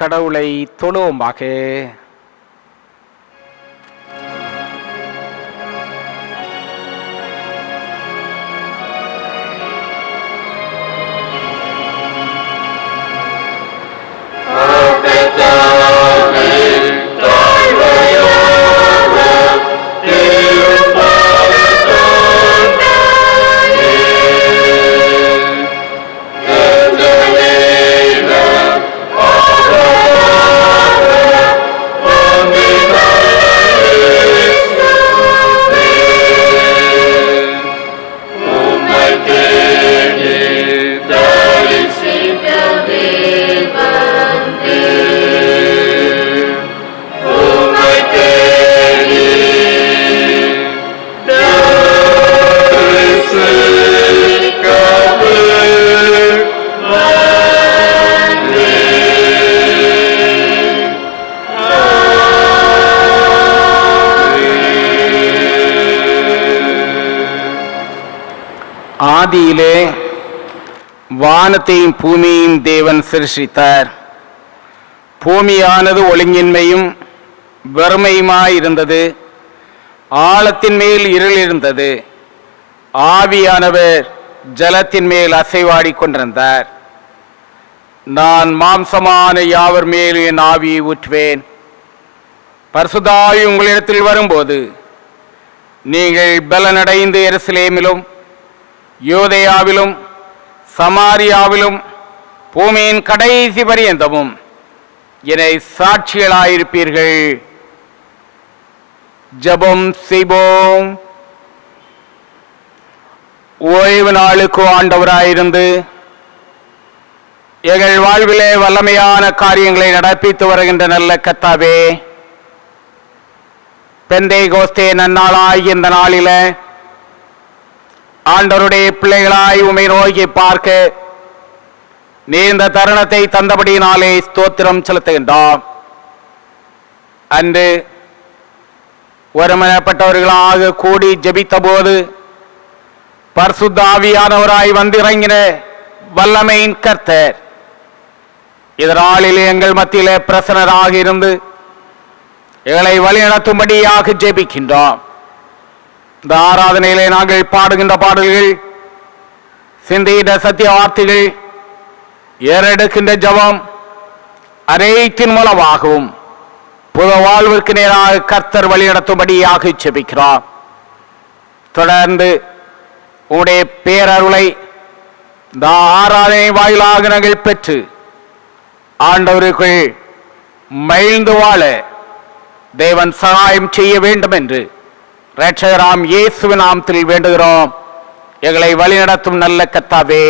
கடவுளை தொழுவோமாக. ஆதியிலே வானத்தையும் பூமியையும் தேவன் சிருஷ்டித்தார். பூமியானது ஒழுங்கின்மையும் வெறுமையுமாயிருந்தது. ஆழத்தின் மேல் இருள் இருந்தது. ஆவியானவர் ஜலத்தின் மேல் அசைவாடி கொண்டிருந்தார். நான் மாம்சமான யாவர் மேல் என் ஆவியை ஊற்றுவேன். பரிசுத்த ஆவி உங்களிடத்தில் வரும்போது நீங்கள் பலனடைந்து எருசலேமிலும் யோதேயாவிலும் சமாரியாவிலும் பூமியின் கடைசி பரியந்தமும் என்னை சாட்சிகளாயிருப்பீர்கள். ஜெபம் செய்வோம். ஓய்வு நாளுக்கு ஆண்டவராயிருந்து எங்கள் வாழ்விலே வல்லமையான காரியங்களை நடப்பித்து வருகின்ற நல்ல கர்த்தாவே, பெந்தேகோஸ்தே நன்னாளாய் இந்த நாளில ஆண்டவருடைய பிள்ளைகளாய் உம்மை நோக்கி பார்க்க நீ இந்த தருணத்தை தந்தபடியினாலே ஸ்தோத்திரம் செலுத்துகின்றோம். அன்று ஒருமனப்பட்டவர்களாக கூடி ஜெபித்த போது பரிசுத்த ஆவியானவராய் வந்திறங்கின வல்லமையின் கர்த்தர் இதனாலில் எங்கள் மத்தியிலே பிரசன்னராக இருந்து எங்களை வழிநடத்தும்படியாக ஜெபிக்கின்றோம். இந்த ஆராதனையிலே நாங்கள் பாடுகின்ற பாடல்கள், சிந்திக்கின்ற சத்திய வார்த்தைகள், ஏறெடுக்கின்ற ஜபம் அனைத்தின் மூலமாகவும் புது வாழ்விற்கு நேராக கர்த்தர் வழிநடத்தும்படியாக ஜெபிக்கிறோம். தொடர்ந்து உடைய பேரருளை இந்த ஆராதனை வாயிலாக நாங்கள் பெற்று ஆண்டவருக்குள் மகிழ்ந்து வாழ தேவன் சகாயம் செய்ய வேண்டும் என்று இரட்சகராம் இயேசுவின் நாமத்தில் வேண்டுகிறோம். எங்களை வழிநடத்தும் நல்ல கர்த்தாவே,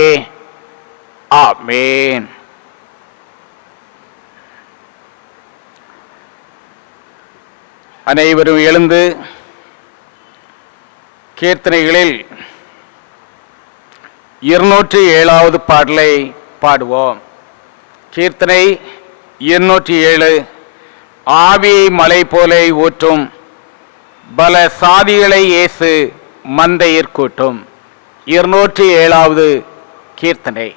ஆமென். அனைவரும் எழுந்து கீர்த்தனைகளில் 207வது பாடலை பாடுவோம். கீர்த்தனை 207. ஆவியை மலை போல ஊற்றும், பல சாதிகளை இயேசு மந்தையிற் கூட்டும். 207வது கீர்த்தனை.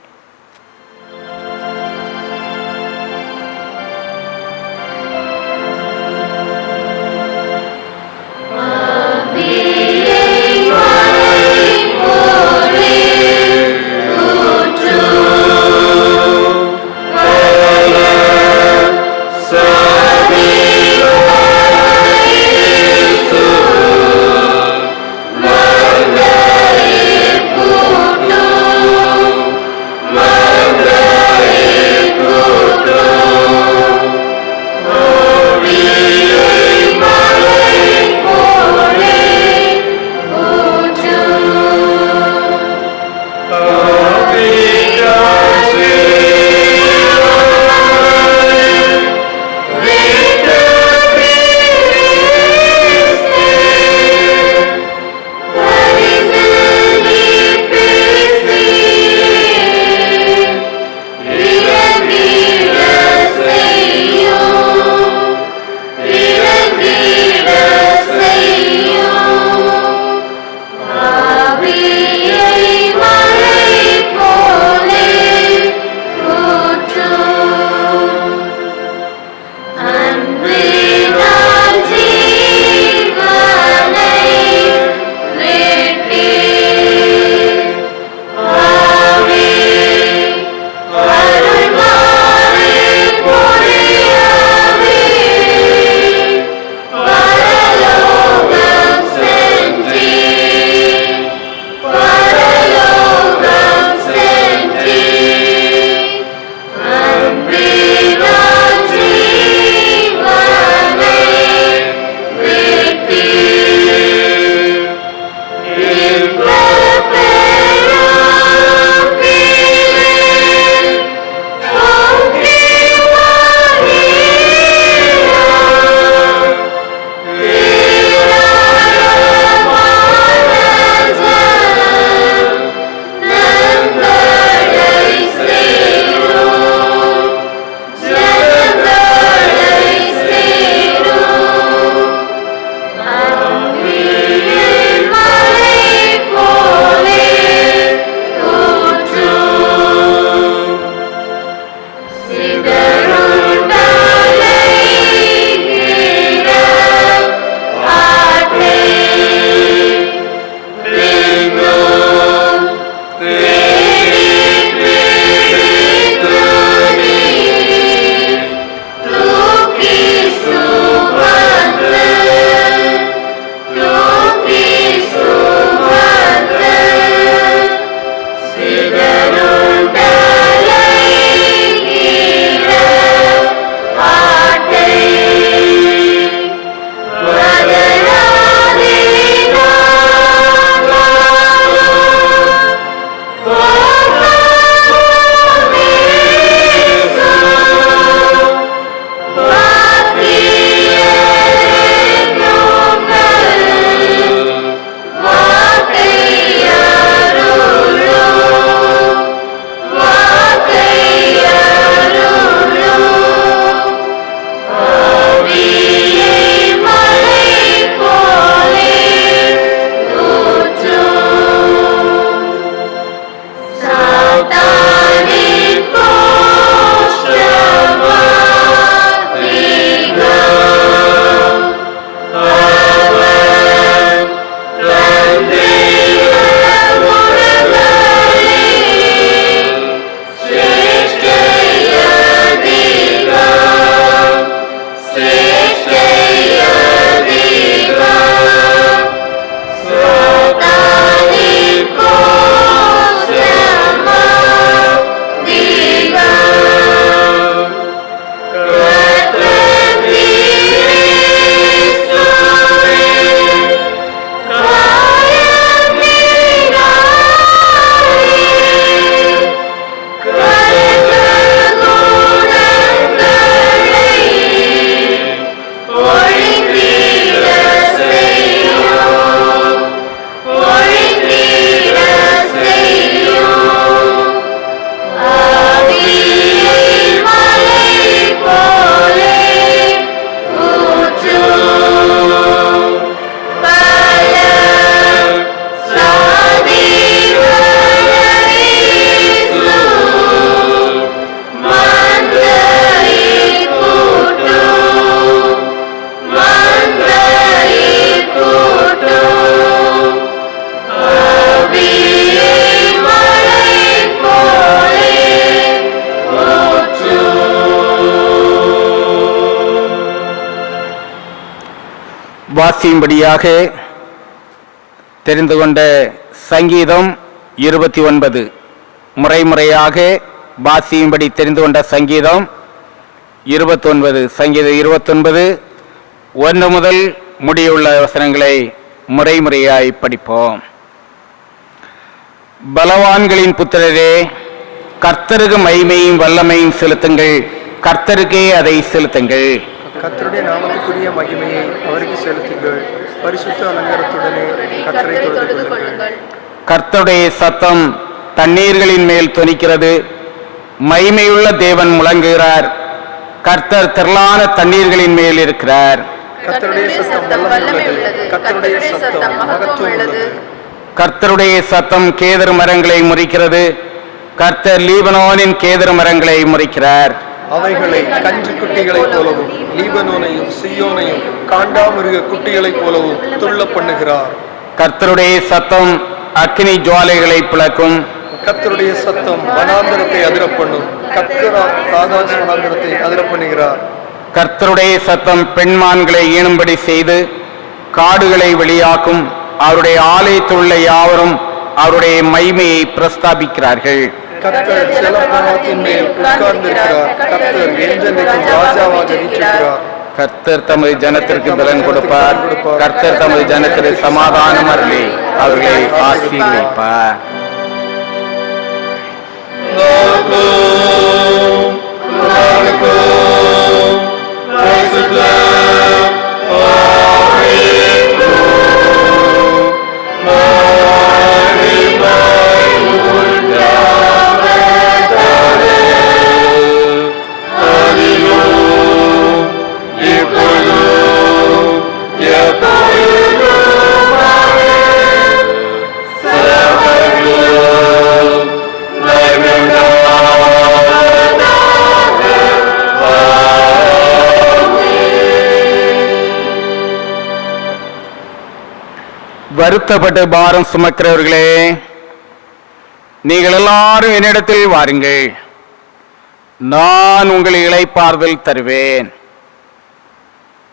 வாசியும்படியாக தெரிந்து கொண்ட சங்கீதம் 29. முறையாக வாசியும்படி தெரிந்து கொண்ட சங்கீதம் 29. சங்கீதம் 29 1 முதல் முடியுள்ள வசனங்களை முறையாய் படிப்போம். பலவான்களின் புத்திரரே, கர்த்தருக்கு மகிமையும் வல்லமையும் செலுத்துங்கள், கர்த்தருக்கே அதை செலுத்துங்கள். கர்த்தருடைய நாமத்துக்குரிய மகிமையை அவருக்கு செலுத்துங்கள், பரிசுத்த அலங்காரத்துடனே கர்த்தரை தொழுது கொள்ளுங்கள். கர்த்தருடைய சத்தம் தண்ணீர்களின் மேல் தொனிக்கிறது, மகிமையுள்ள தேவன் முழங்குகிறார், கர்த்தர் திரளான தண்ணீர்களின் மேல் இருக்கிறார். கர்த்தருடைய சத்தம் வல்லமை உள்ளது, கர்த்தருடைய சத்தம் மகத்துவம் உள்ளது. கர்த்தருடைய சத்தம் கேதுரு மரங்களை முறிக்கிறது, கர்த்தர் லீபனோனின் கேதுரு மரங்களை முறிக்கிறார். அவைகளை கன்று குட்டிகளைப் போலவும் லீபனோனையும் சீயோனையும் காண்டாமிருக குட்டிகளைப் போலவும் துள்ள பண்ணுகிறார். கர்த்தருடைய சத்தம் அக்கினி ஜுவாலைகளை பிளக்கும், கர்த்தருடைய சத்தம் வனாந்தரத்தை அதிர பண்ணும், கர்த்தர் காதாஸ் வனாந்தரத்தை அதிர பண்ணுகிறார். கர்த்தருடைய சத்தம் பெண்மான்களை ஈணும்படி செய்து காடுகளை வெளியாக்கும், அவருடைய ஆலயத்தில் உள்ள யாவரும் அவருடைய மகிமையை பிரஸ்தாபிக்கிறார்கள். கர்த்தர் செலப்பிரமாணத்தின் மேல் உட்கார்ந்திருக்கிறார், கர்த்தர் என்றென்றைக்கும் ராஜாவாக வீற்றிருக்கிறார். கர்த்தர் தமது ஜனத்திற்கு பலன் கொடுப்பார், கர்த்தர் தமது ஜனத்திற்கு சமாதானம் அருளி அவர்களை ஆசீர்வதிப்பார். வருத்தப்பட்டு பாரம் சுமக்கிறவர்களே, நீங்கள் எல்லாரும் என்னிடத்தில் வாருங்கள், நான் உங்களை இளைப்பாறுதல் தருவேன்.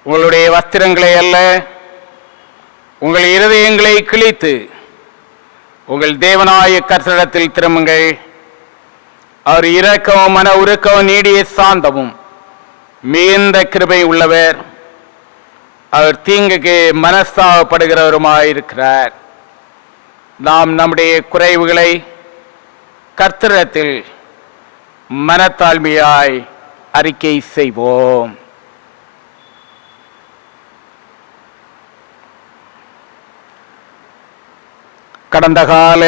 உங்களுடைய வஸ்திரங்களை அல்ல, உங்கள் இருதயங்களை கிழித்து உங்கள் தேவனாய கர்த்தரிடத்தில் திரும்புங்கள். அவர் இரக்கமும் மன உருக்கவும் நீடிய சாந்தமும் மிகுந்த கிருபை உள்ளவர், அவர் தீங்குக்கு மனஸ்தாபப்படுகிறவருமாயிருக்கிறார். நாம் நம்முடைய குறைவுகளை கர்த்தரிடத்தில் மனத்தாழ்மையாய் அறிக்கை செய்வோம். கடந்த கால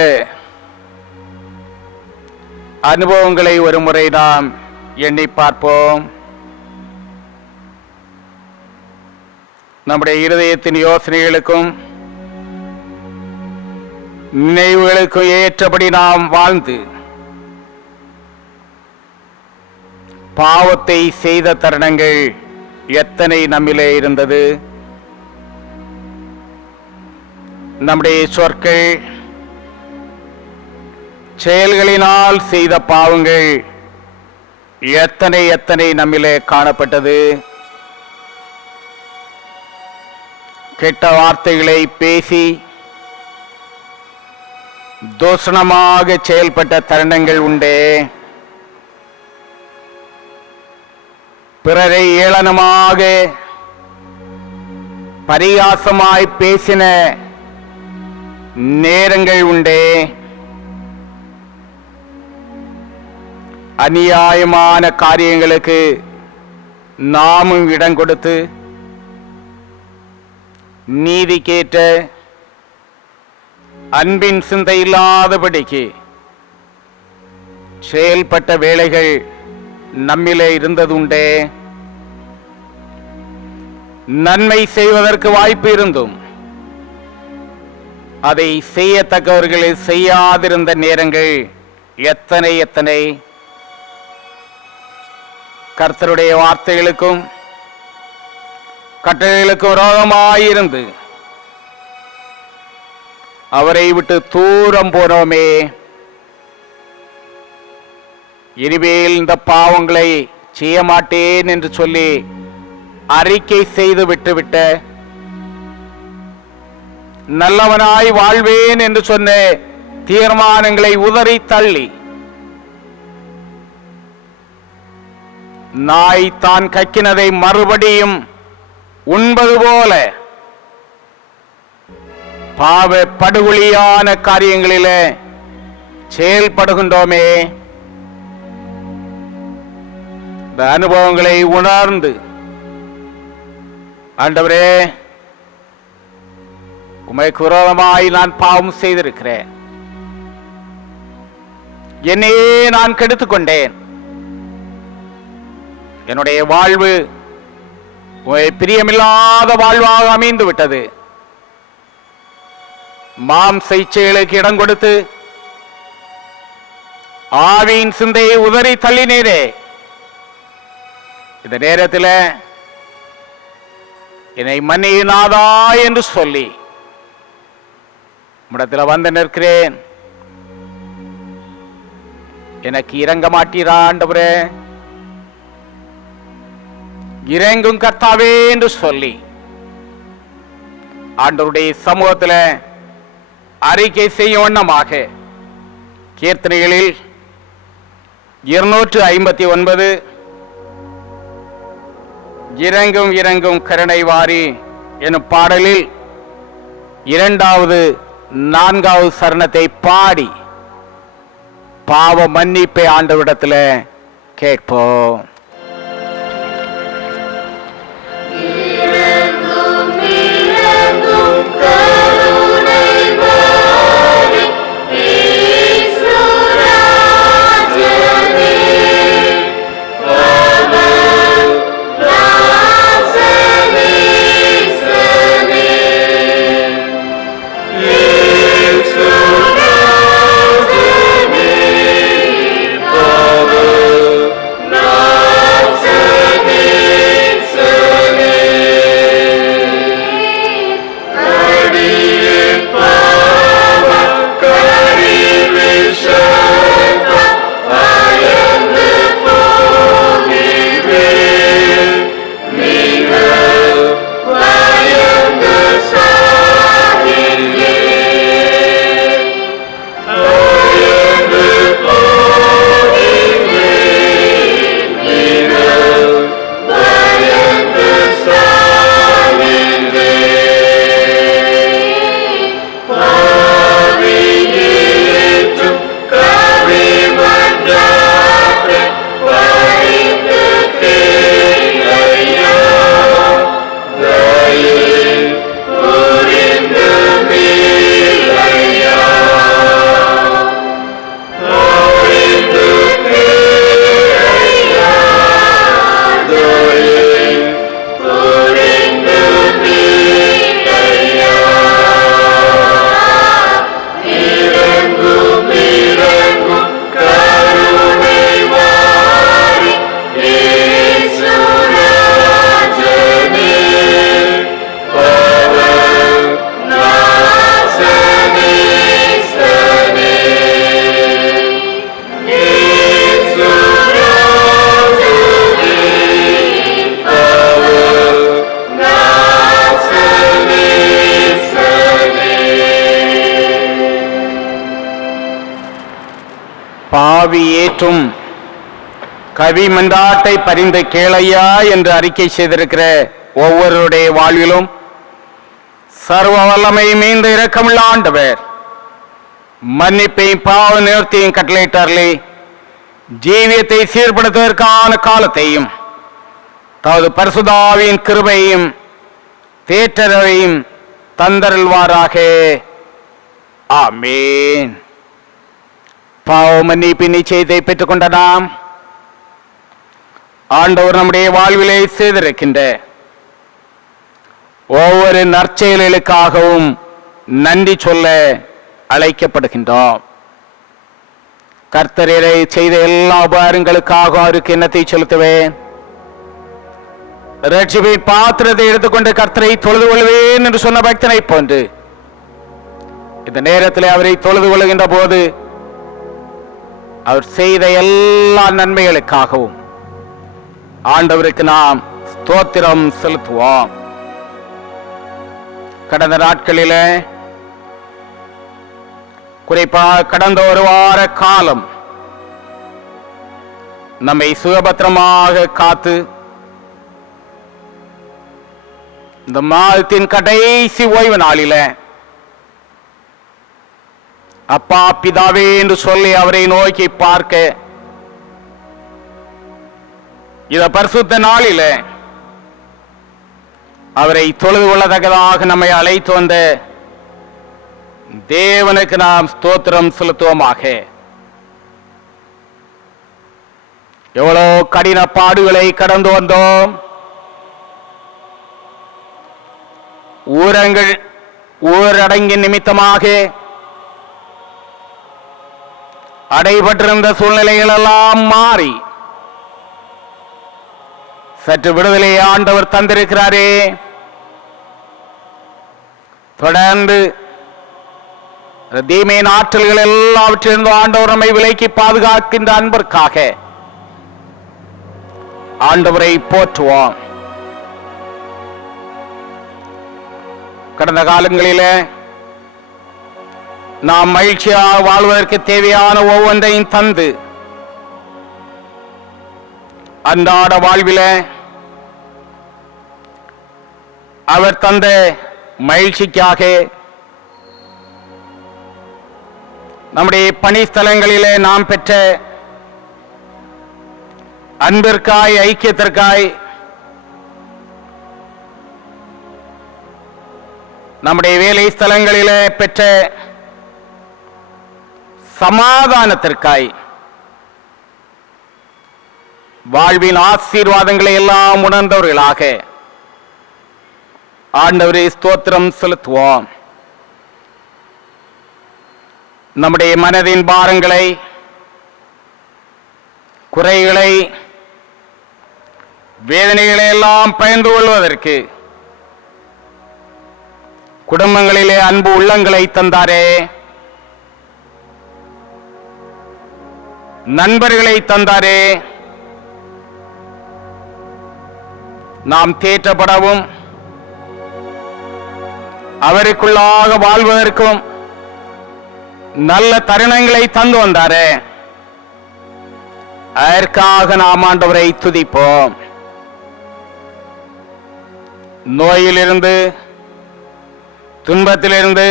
அனுபவங்களை ஒரு முறை நாம் எண்ணி பார்ப்போம். நம்முடைய இருதயத்தின் யோசனைகளுக்கும் நினைவுகளுக்கும் ஏற்றபடி நாம் வாழ்ந்து பாவத்தை செய்த தருணங்கள் எத்தனை நம்மிலே இருந்தது. நம்முடைய சொற்கள் செயல்களினால் செய்த பாவங்கள் எத்தனை நம்மிலே காணப்பட்டது. கெட்ட வார்த்தைகளை பேசி தூஷணமாக செயல்பட்ட தருணங்கள் உண்டே. பிறரை ஏளனமாக பரிகாசமாய் பேசின நேரங்கள் உண்டே. அநியாயமான காரியங்களுக்கு நாமும் இடம் கொடுத்து நீதிக்கேற்ற அன்பின் சிந்தை இல்லாதபடிக்கு செயல்பட்ட வேளைகள் நம்மிலே இருந்ததுண்டே. நன்மை செய்வதற்கு வாய்ப்பு இருந்தும் அதை செய்யத்தக்கவர்களை செய்யாதிருந்த நேரங்கள் எத்தனை. கர்த்தருடைய வார்த்தைகளுக்கும் கட்டளைகளுக்கும் விரோதமாயிருந்து அவரை விட்டு தூரம் போனோமே. இனிமேல் இந்த பாவங்களை செய்ய மாட்டேன் என்று சொல்லி அறிக்கை செய்து விட்டுவிட்ட நல்லவனாய் வாழ்வேன் என்று சொன்ன தீர்மானங்களை உதறி தள்ளி நாய் தான் கக்கினதை மறுபடியும் உண்பது போல பாவ படுகொலியான காரியங்களிலே செயல்படுகின்றோமே. இந்த அனுபவங்களை உணர்ந்து ஆண்டவரே, உமக்கு விரோதமாய் நான் பாவம் செய்திருக்கிறேன், என்னையே நான் கெடுத்துக் கொண்டேன், என்னுடைய வாழ்வு பிரியமில்லாத வாழ்வாக அமைந்து விட்டது, மாம்ச இச்சைகளுக்கு இடம் கொடுத்து ஆவியின் சிந்தையை உதறி தள்ளினீரே. இந்த நேரத்தில் என்னை மன்னியினாதா என்று சொல்லி உம்மிடத்தில் வந்து நிற்கிறேன். எனக்கு இறங்க மாட்டீரா ஆண்டவரே? இறங்கும் கர்த்தாவே என்று சொல்லி ஆண்டவருடைய சமூகத்தில் அறிக்கை செய்யும் வண்ணமாக கீர்த்தனைகளில் 259 இறங்கும் இறங்கும் கருணை வாரி எனும் பாடலில் 2வது 4வது சரணத்தை பாடி பாவ மன்னிப்பை ஆண்டவரிடத்தில் கேட்போம். பாவி ஏற்றும் கவி மன்றாட்டை பரிந்து கேளையா என்று அறிக்கை செய்திருக்கிற ஒவ்வொருடைய வாழ்விலும் சர்வ வல்லமை மீந்த இரக்கமுள்ள ஆண்டவர் மன்னிப்பையும் பாவ நிவர்த்தியும் கட்டளையிட்டார்களே, ஜீவியத்தை சீர்படுத்துவதற்கான காலத்தையும் தமது பரிசுத்தாவியின் கிருபையும் தேற்றரையும் தந்தருள்வாராக. ஆமேன். பாவ மன்னிப்பின் நிச்சயத்தை பெற்றுக்கொண்ட நாம் ஆண்டவர் நம்முடைய வாழ்விலே செய்திருக்கின்ற ஒவ்வொரு நற்செயல்களுக்காகவும் நன்றி சொல்ல அழைக்கப்படுகின்றோம். கர்த்தரே செய்த எல்லா உபகாரங்களுக்காக அவருக்கு எண்ணத்தை செலுத்துவேன். ரட்சிப்பின் பாத்திரத்தை எடுத்துக்கொண்டு கர்த்தரை தொழுது கொள்வேன் என்று சொன்ன பக்தனை போன்று இந்த நேரத்தில் அவரை தொழுது கொள்கின்ற போது அவர் செய்த எல்லா நன்மைகளுக்காகவும் ஆண்டவருக்கு நாம் ஸ்தோத்திரம் செலுத்துவோம். கடந்த நாட்களில் குறிப்பாக கடந்த ஒரு வார காலம் நம்மை சுகபத்திரமாக காத்து இந்த மாதத்தின் கடைசி ஓய்வு நாளில அப்பா பிதாவே என்று சொல்லி அவரை நோக்கி பார்க்க இத பரிசுத்த நாளில அவரை தொழுது கொள்ளத்தக்கதாக நம்மை அழைத்து வந்த தேவனுக்கு நாம் ஸ்தோத்திரம் செலுத்துவோமாக. எவ்வளோ கடின பாடுகளை கடந்து வந்தோம். ஊரடங்கின் நிமித்தமாக அடைபட்டிருந்த சூழ்நிலைகள் எல்லாம் மாறி சற்று விடுதலை ஆண்டவர் தந்திருக்கிறாரே. தொடர்ந்து தீமையின் ஆற்றல்கள் எல்லாவற்றிலிருந்து ஆண்டவர் நம்மை விலைக்கு பாதுகாக்கின்ற அன்பிற்காக ஆண்டவரை போற்றுவோம். கடந்த காலங்களிலே நாம் மகிழ்ச்சியாக வாழ்வதற்கு தேவையான ஒவ்வொன்றையும் தந்து அன்றாட வாழ்வில அவர் தந்த மகிழ்ச்சிக்காக நம்முடைய பணி ஸ்தலங்களிலே நாம் பெற்ற அன்பிற்காய் ஐக்கியத்திற்காய் நம்முடைய வேலை ஸ்தலங்களிலே பெற்ற சமாதானத்திற்காய் வாழ்வின் ஆசீர்வாதங்களை எல்லாம் உணர்ந்தவர்களாக ஆண்டவரே ஸ்தோத்திரம் செலுத்துவோம். நம்முடைய மனதின் பாரங்களை குறைகளை வேதனைகளை எல்லாம் பகிர்ந்து கொள்வதற்கு குடும்பங்களிலே அன்பு உள்ளங்களை தந்தாரே, நண்பர்களை தந்தாரே. நாம் தேற்றப்படவும் அவருக்குள்ளாக வாழ்வதற்கும் நல்ல தருணங்களை தந்து வந்தாரே. அதற்காக நாம் ஆண்டவரை துதிப்போம். நோயிலிருந்து, துன்பத்திலிருந்து,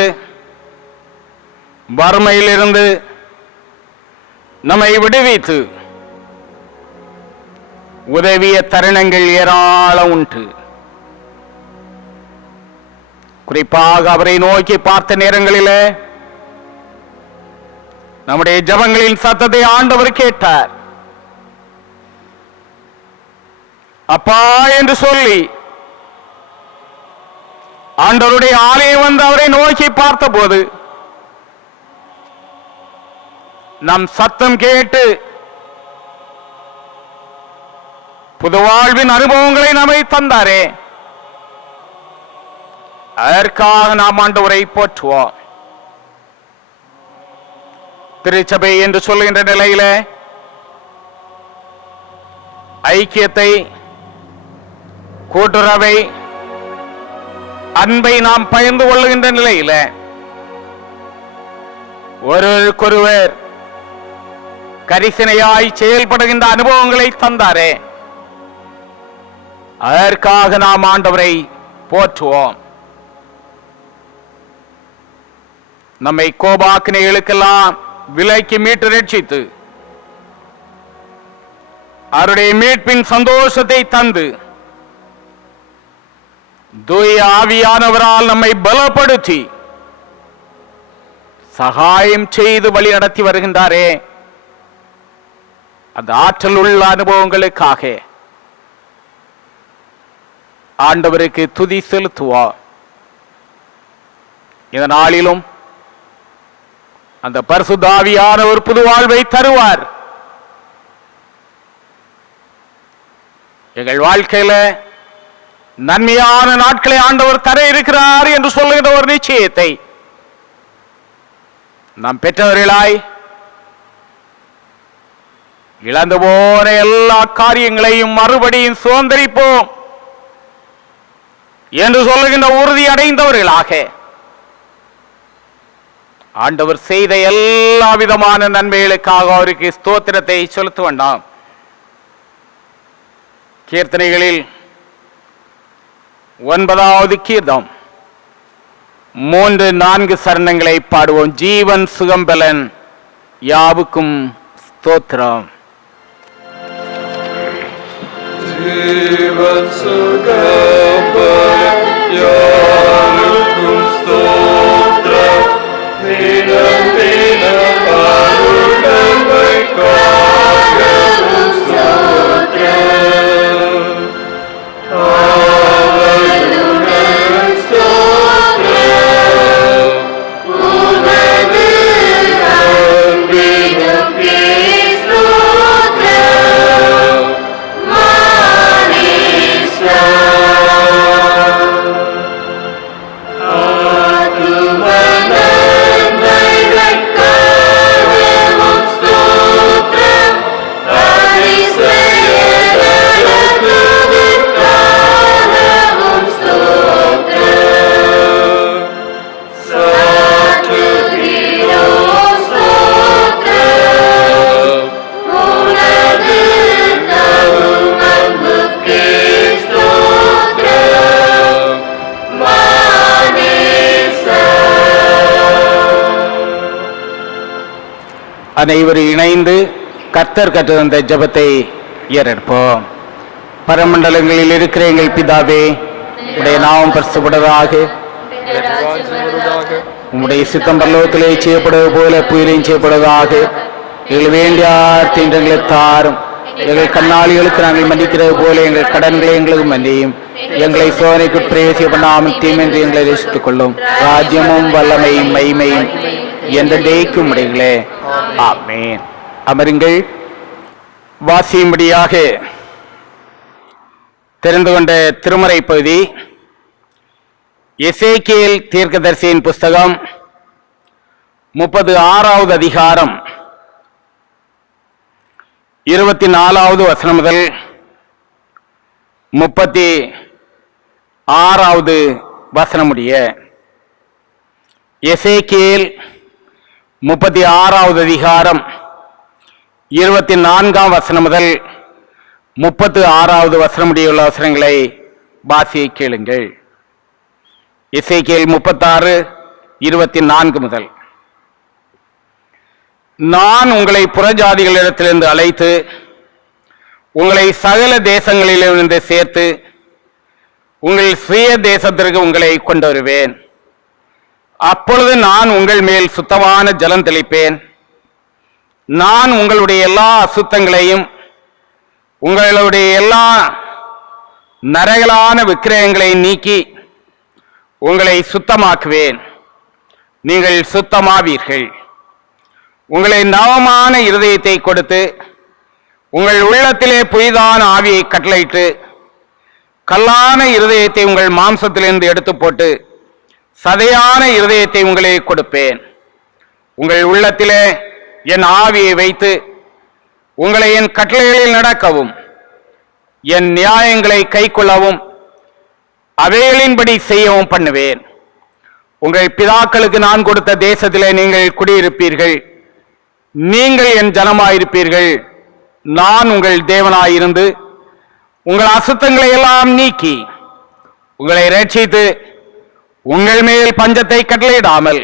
வறுமையிலிருந்து நம்மை விடுவித்து உதவிய தருணங்கள் ஏராளம் உண்டு. குறிப்பாக அவரை நோக்கி பார்த்த நேரங்களிலே நம்முடைய ஜெபங்களின் சத்தத்தை ஆண்டவர் கேட்டார். அப்பா என்று சொல்லி ஆண்டவருடைய ஆலயம் வந்து அவரை நோக்கி பார்த்த போது நம் சத்தம் கேட்டு புது வாழ்வின் அனுபவங்களை நம்மை தந்தாரே. அதற்காக நாம் ஆண்டவரை போற்றுவோம். திருச்சபை என்று சொல்லுகின்ற நிலையில ஐக்கியத்தை, கூட்டுறவை, அன்பை நாம் பகிர்ந்து கொள்ளுகின்ற நிலையில ஒருவருக்கொருவர் கரிசனையாய் செயல்படுகின்ற அனுபவங்களை தந்தாரே. அதற்காக நாம் ஆண்டவரை போற்றுவோம். நம்மை கோபாக்கினைகளுக்கெல்லாம் விலைக்கு மீட்டு ரட்சித்து அவருடைய மீட்பின் சந்தோஷத்தை தந்து தூய ஆவியானவரால் நம்மை பலப்படுத்தி சகாயம் செய்து வழி நடத்தி வருகின்றாரே. அந்த ஆற்றல் உள்ள அனுபவங்களுக்காக ஆண்டவருக்கு துதி செலுத்துவோம். இந்த நாளிலும் அந்த பரிசுத்த ஆவியான ஒரு புது வாழ்வை தருவார். எங்கள் வாழ்க்கையில நன்மையான நாட்களை ஆண்டவர் தர இருக்கிறார் என்று சொல்லுகிற ஒரு நிச்சயத்தை நாம் பெற்றவர்களாய் இழந்து போன எல்லா காரியங்களையும் மறுபடியும் சுதந்திரிப்போம் என்று சொல்லுகின்ற உறுதி அடைந்தவர்களாக ஆண்டவர் செய்த எல்லா விதமான நன்மைகளுக்காக அவருக்கு ஸ்தோத்திரத்தை செலுத்த வேண்டாம். கீர்த்தனைகளில் 9வது கீர்த்தம் 3-4 சரணங்களை பாடுவோம். ஜீவன் சுகம்பலன் யாவுக்கும் ஸ்தோத்திரம். ஜீவன் சுகம்பலன் யாவுக்கும் ஸ்தோத்திரம். தினம் தினம் அருள்நன்மைக்காகவும் ஸ்தோத்திரம். அவருடன் ஸ்தோத்திரம். உமது அன்பினுக்கே ஸ்தோத்திரம். மானேஸ்வரா. அனைவரும் இணைந்து கர்த்தர் கற்றுத்தந்த ஜெபத்தை ஏறெடுப்போம். பரமண்டலங்களில் இருக்கிற எங்கள் பிதாவே, உடைய நாமம் பரிசுத்தப்படுவதாக. உம்முடைய சித்தம் பரலோகத்திலே செய்யப்படுவது போல புயலையும் செய்யப்படுவதாக. எங்கள் வேண்டிய தீண்டங்களை தாரும். எங்கள் கண்ணாளிகளுக்கு நாங்கள் மன்னிக்கிறது போல எங்கள் கடன்களை எங்களுக்கு மன்னியும். எங்களை சோதனைக்கு பிரவேசிக்கப்படாமல் தீமென்று எங்களை ரசித்துக் கொள்ளும். ராஜ்யமும் வல்லமையும் மகிமையும் என்றைக்கும் உடையங்களே. ஆமென். அமருங்கள். வாசியும்படியாக தெரிந்து கொண்ட திருமறை பகுதி எசேக்கியேல் தீர்க்கதரிசியின் புஸ்தகம் 36வது அதிகாரம் 24வது வசனம் முதல் 36வது வசனம் முடிய. எசேக்கியேல் 36வது அதிகாரம் 24ஆம் வசனம் முதல் 36வது வசனம் முடியுள்ள வசனங்களை வாசியை கேளுங்கள். எசேக்கியேல் 36:24 முதல். நான் உங்களை புறஜாதிகளிடத்திலிருந்து அழைத்து உங்களை சகல தேசங்களிலிருந்து சேர்த்து உங்கள் சுய தேசத்திற்கு உங்களை கொண்டு வருவேன். அப்பொழுது நான் உங்கள் மேல் சுத்தமான ஜலம் தெளிப்பேன். நான் உங்களுடைய எல்லா அசுத்தங்களையும் உங்களுடைய எல்லா நரகலான விக்கிரகங்களை நீக்கி உங்களை சுத்தமாக்குவேன். நீங்கள் சுத்தமாவீர்கள். உங்களை நவமான இருதயத்தை கொடுத்து உங்கள் உள்ளத்திலே புதிதான ஆவியை கட்டளையிட்டு கல்லான இருதயத்தை உங்கள் மாம்சத்திலிருந்து எடுத்து போட்டு சதையான இருதயத்தை உங்களுக்கு கொடுப்பேன். உங்கள் உள்ளத்திலே என் ஆவியை வைத்து உங்களை என் கட்டளைகளில் நடக்கவும் என் நியாயங்களை கைக்கொள்ளவும் அவைகளின்படி செய்யவும் பண்ணுவேன். உங்கள் பிதாக்களுக்கு நான் கொடுத்த தேசத்திலே நீங்கள் குடியிருப்பீர்கள். நீங்கள் என் ஜனமாயிருப்பீர்கள். நான் உங்கள் தேவனாயிருந்து உங்கள் அசுத்தங்களை எல்லாம் நீக்கி உங்களை ரட்சித்து உங்கள் மேல் பஞ்சத்தை கட்டளையிடாமல்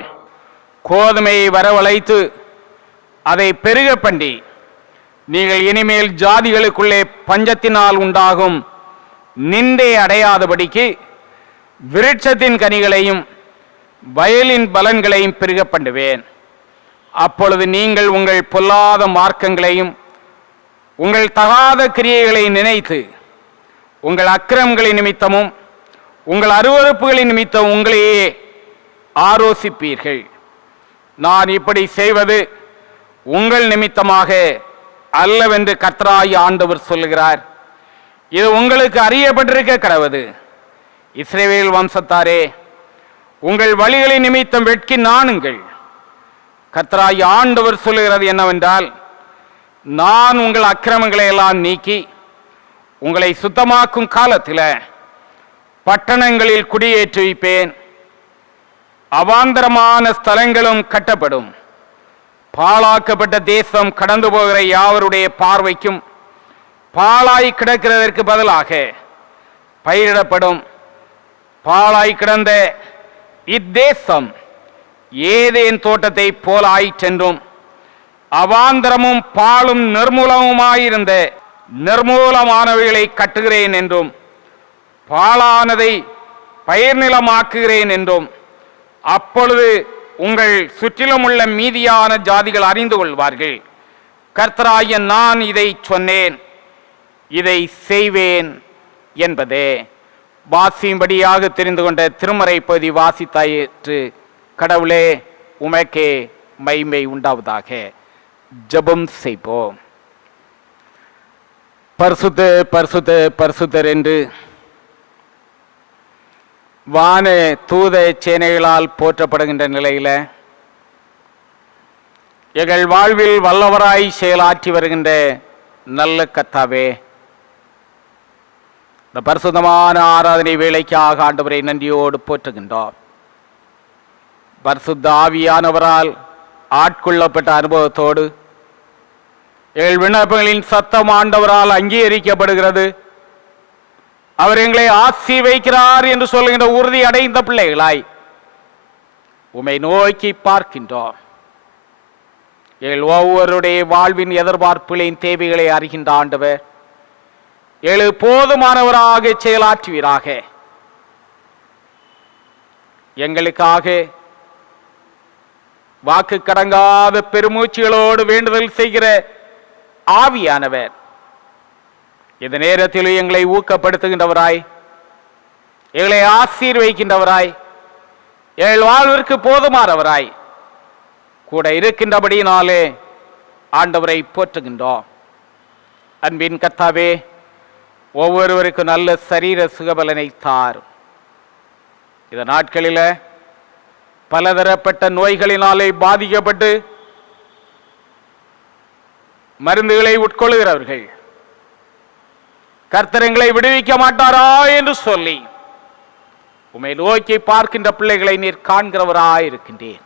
கோதுமையை வரவழைத்து அதை பெருக பண்ணி நீங்கள் இனிமேல் ஜாதிகளுக்குள்ளே பஞ்சத்தினால் உண்டாகும் நிந்தை அடையாதபடிக்கு விருட்சத்தின் கனிகளையும் வயலின் பலன்களையும் பெருக பண்ணுவேன். அப்பொழுது நீங்கள் உங்கள் பொல்லாத மார்க்கங்களையும் உங்கள் தகாத கிரியைகளை நினைத்து உங்கள் அக்கிரமங்களின் நிமித்தமும் உங்கள் அருவருப்புகளின் நிமித்தம் உங்களையே ஆரோசிப்பீர்கள். நான் இப்படி செய்வது உங்கள் நிமித்தமாக அல்லவென்று கர்த்தராகிய ஆண்டவர் சொல்லுகிறார். இது உங்களுக்கு அறியப்பட்டிருக்க கடவது. இஸ்ரவேல் வம்சத்தாரே, உங்கள் வழிகளின் நிமித்தம் வெட்கி நாணுங்கள். கர்த்தராகிய ஆண்டவர் சொல்லுகிறது என்னவென்றால், நான் உங்கள் அக்கிரமங்களை எல்லாம் நீக்கி உங்களை சுத்தமாக்கும் காலத்தில் பட்டணங்களில் குடியேற்றி வைப்பேன். அவாந்தரமான ஸ்தலங்களும் கட்டப்படும். பாழாக்கப்பட்ட தேசம் கடந்து போகிற யாவருடைய பார்வைக்கும் பாழாய் கிடக்கிறதற்கு பதிலாக பயிரிடப்படும். பாழாய் கிடந்த இத்தேசம் ஏதேன் தோட்டத்தை போல ஆயிற்றென்றும், அவாந்தரமும் பாழும் நிர்மூலமுமாயிருந்த நிர்மூலமானவைகளை கட்டுகிறேன் என்றும், பாழானதை பயிர் நிலமாக்குகிறேன் என்றும், அப்பொழுது உங்கள் சுற்றிலும் உள்ள மீதியான ஜாதிகள் அறிந்து கொள்வார்கள். கர்த்தராகிய நான் இதை சொன்னேன், இதை செய்வேன் என்பதே. வாசியும்படியாக தெரிந்து கொண்ட திருமறை பகுதி வாசித்தாயிற்று. கடவுளே, உமக்கே மகிமை உண்டாவதாக. ஜெபம் செய்வோம். பரிசுத்த பரிசுத்த பரிசுத்தர் என்று வான தூத சேனைகளால் போற்றப்படுகின்ற நிலையில எங்கள் வாழ்வில் வல்லவராய் செயலாற்றி வருகின்ற நல்ல கர்த்தாவே, இந்த பரிசுத்தமான ஆராதனை வேளைக்காக ஆண்டவரை நன்றியோடு போற்றுகின்றோம். பரிசுத்த ஆவியானவரால் ஆட்கொள்ளப்பட்ட அனுபவத்தோடு எங்கள் விண்ணப்பங்களின் சத்தம் ஆண்டவரால் அங்கீகரிக்கப்படுகிறது. அவர் எங்களை ஆசீர்வதிக்கிறார் என்று சொல்கின்ற உறுதி அடைந்த பிள்ளைகளாய் உம்மை நோக்கி பார்க்கின்றோம். எங்கள் ஒவ்வொருடைய வாழ்வின் எதிர்பார்ப்புகளின் தேவைகளை அறிகின்ற ஆண்டவர், ஏழு போதுமானவராக செயலாற்றுவீராக. எங்களுக்காக வாக்கு கடங்காத பெருமூச்சுகளோடு வேண்டுதல் செய்கிற ஆவியானவர் இந்த நேரத்தில் எங்களை ஊக்கப்படுத்துகின்றவராய், எங்களை ஆசீர்வதிக்கின்றவராய், எங்கள் வாழ்விற்கு போதுமானவராய் கூட இருக்கின்றபடியினாலே ஆண்டவரை போற்றுகின்றோம். அன்பின் கர்த்தாவே, ஒவ்வொருவருக்கும் நல்ல சரீர சுகபலனை தாரும். இந்த நாட்களில் பலதரப்பட்ட நோய்களினாலே பாதிக்கப்பட்டு மருந்துகளை உட்கொள்கிறவர்கள், கர்த்தர் எங்களை விடுவிக்க மாட்டாரா என்று சொல்லி உம்மை நோக்கி பார்க்கின்ற பிள்ளைகளை நீர் காண்கிறவராய் இருக்கின்றேன்.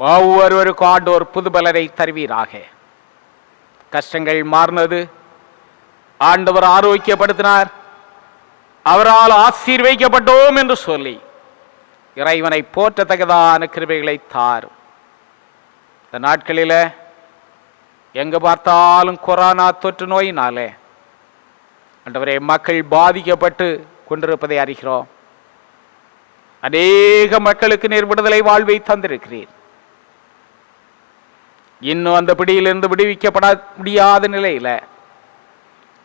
ஒவ்வொருவருக்கும் ஆண்டோர் புது பலனை தருவீராக. கஷ்டங்கள் மாறினது, ஆண்டவர் ஆரோக்கியப்படுத்தினார், அவரால் ஆசீர்வதிக்கப்பட்டோம் என்று சொல்லி இறைவனை போற்றத்தக்கதான கிருபைகளை தாரும். இந்த நாட்களில் எங்க பார்த்தாலும் கொரோனா தொற்று நோயினாலே ஆண்டவரே மக்கள் பாதிக்கப்பட்டு கொண்டிருப்பதை அறிகிறோம். அநேக மக்களுக்கு நீர் விடுதலை வாழ்வை தந்திருக்கிறீர். இன்னும் அந்த பிடியிலிருந்து விடுவிக்கப்பட முடியாத நிலையில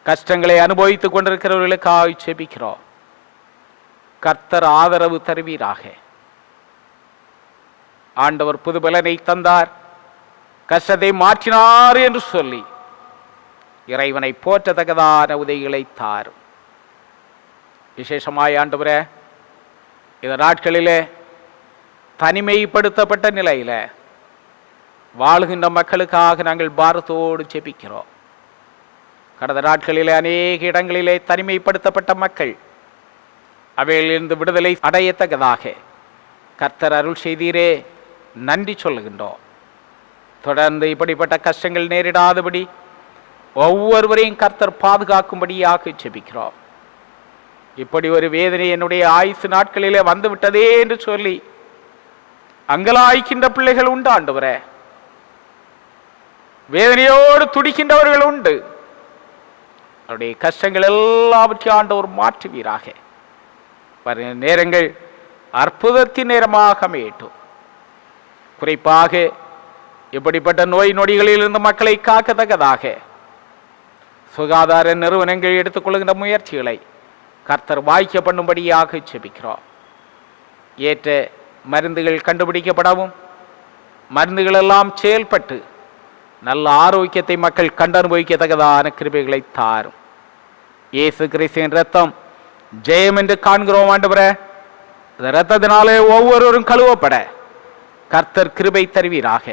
கஷ்டங்களை அனுபவித்துக் கொண்டிருக்கிறவர்களுக்காக செபிக்கிறோம். கர்த்தர் ஆதரவு தருவீராக. ஆண்டவர் புது பலனை தந்தார், கஷ்டத்தை மாற்றினார் என்று சொல்லி இறைவனை போற்றத்தக்கதான உதவிகளை தாரும். விசேஷமாய் ஆண்டவரே, இந்த நாட்களிலே தனிமைப்படுத்தப்பட்ட நிலையில வாழுகின்ற மக்களுக்காக நாங்கள் பாரத்தோடு ஜெபிக்கிறோம். கடந்த நாட்களிலே அநேக இடங்களிலே தனிமைப்படுத்தப்பட்ட மக்கள் அவையிலிருந்து விடுதலை அடையத்தக்கதாக கர்த்தர் அருள் செய்தீரே, நன்றி சொல்லுகின்றோம். தொடர்ந்து இப்படிப்பட்ட கஷ்டங்கள் நேரிடாதபடி ஒவ்வொருவரையும் கர்த்தர் பாதுகாக்கும்படியாக ஜெபிக்கிறோம். இப்படி ஒரு வேதனை என்னுடைய ஆயுசு நாட்களிலே வந்து விட்டதே என்று சொல்லி அங்கலாய்க்கின்ற பிள்ளைகள் உண்டு ஆண்டவரே. வேதனையோடு துடிக்கின்றவர்கள் உண்டு. அவருடைய கஷ்டங்கள் எல்லாவற்றையும் ஆண்டவர் மாற்றுவீராக. நேரங்கள் அற்புதத்தின் நேரமாக அமையட்டும். குறிப்பாக இப்படிப்பட்ட நோய் நொடிகளில் இருந்து மக்களை காக்கத்தக்கதாக சுகாதார நிறுவனங்கள் எடுத்துக்கொள்கின்ற முயற்சிகளை கர்த்தர் வாய்க்க பண்ணும்படியாக ஜெபிக்கிறோம். ஏற்ற மருந்துகள் கண்டுபிடிக்கப்படவும், மருந்துகள் எல்லாம் செயல்பட்டு நல்ல ஆரோக்கியத்தை மக்கள் கண்டனுபவிக்கத்தக்கதான கிருபைகளை தாரும். இயேசு கிறிஸ்துவின் ரத்தம் ஜெயம் என்று காண்கிறோம் ஆண்டவரே. அந்த ரத்தத்தினாலே ஒவ்வொருவரும் கழுவப்பட கர்த்தர் கிருபை தருவீராக.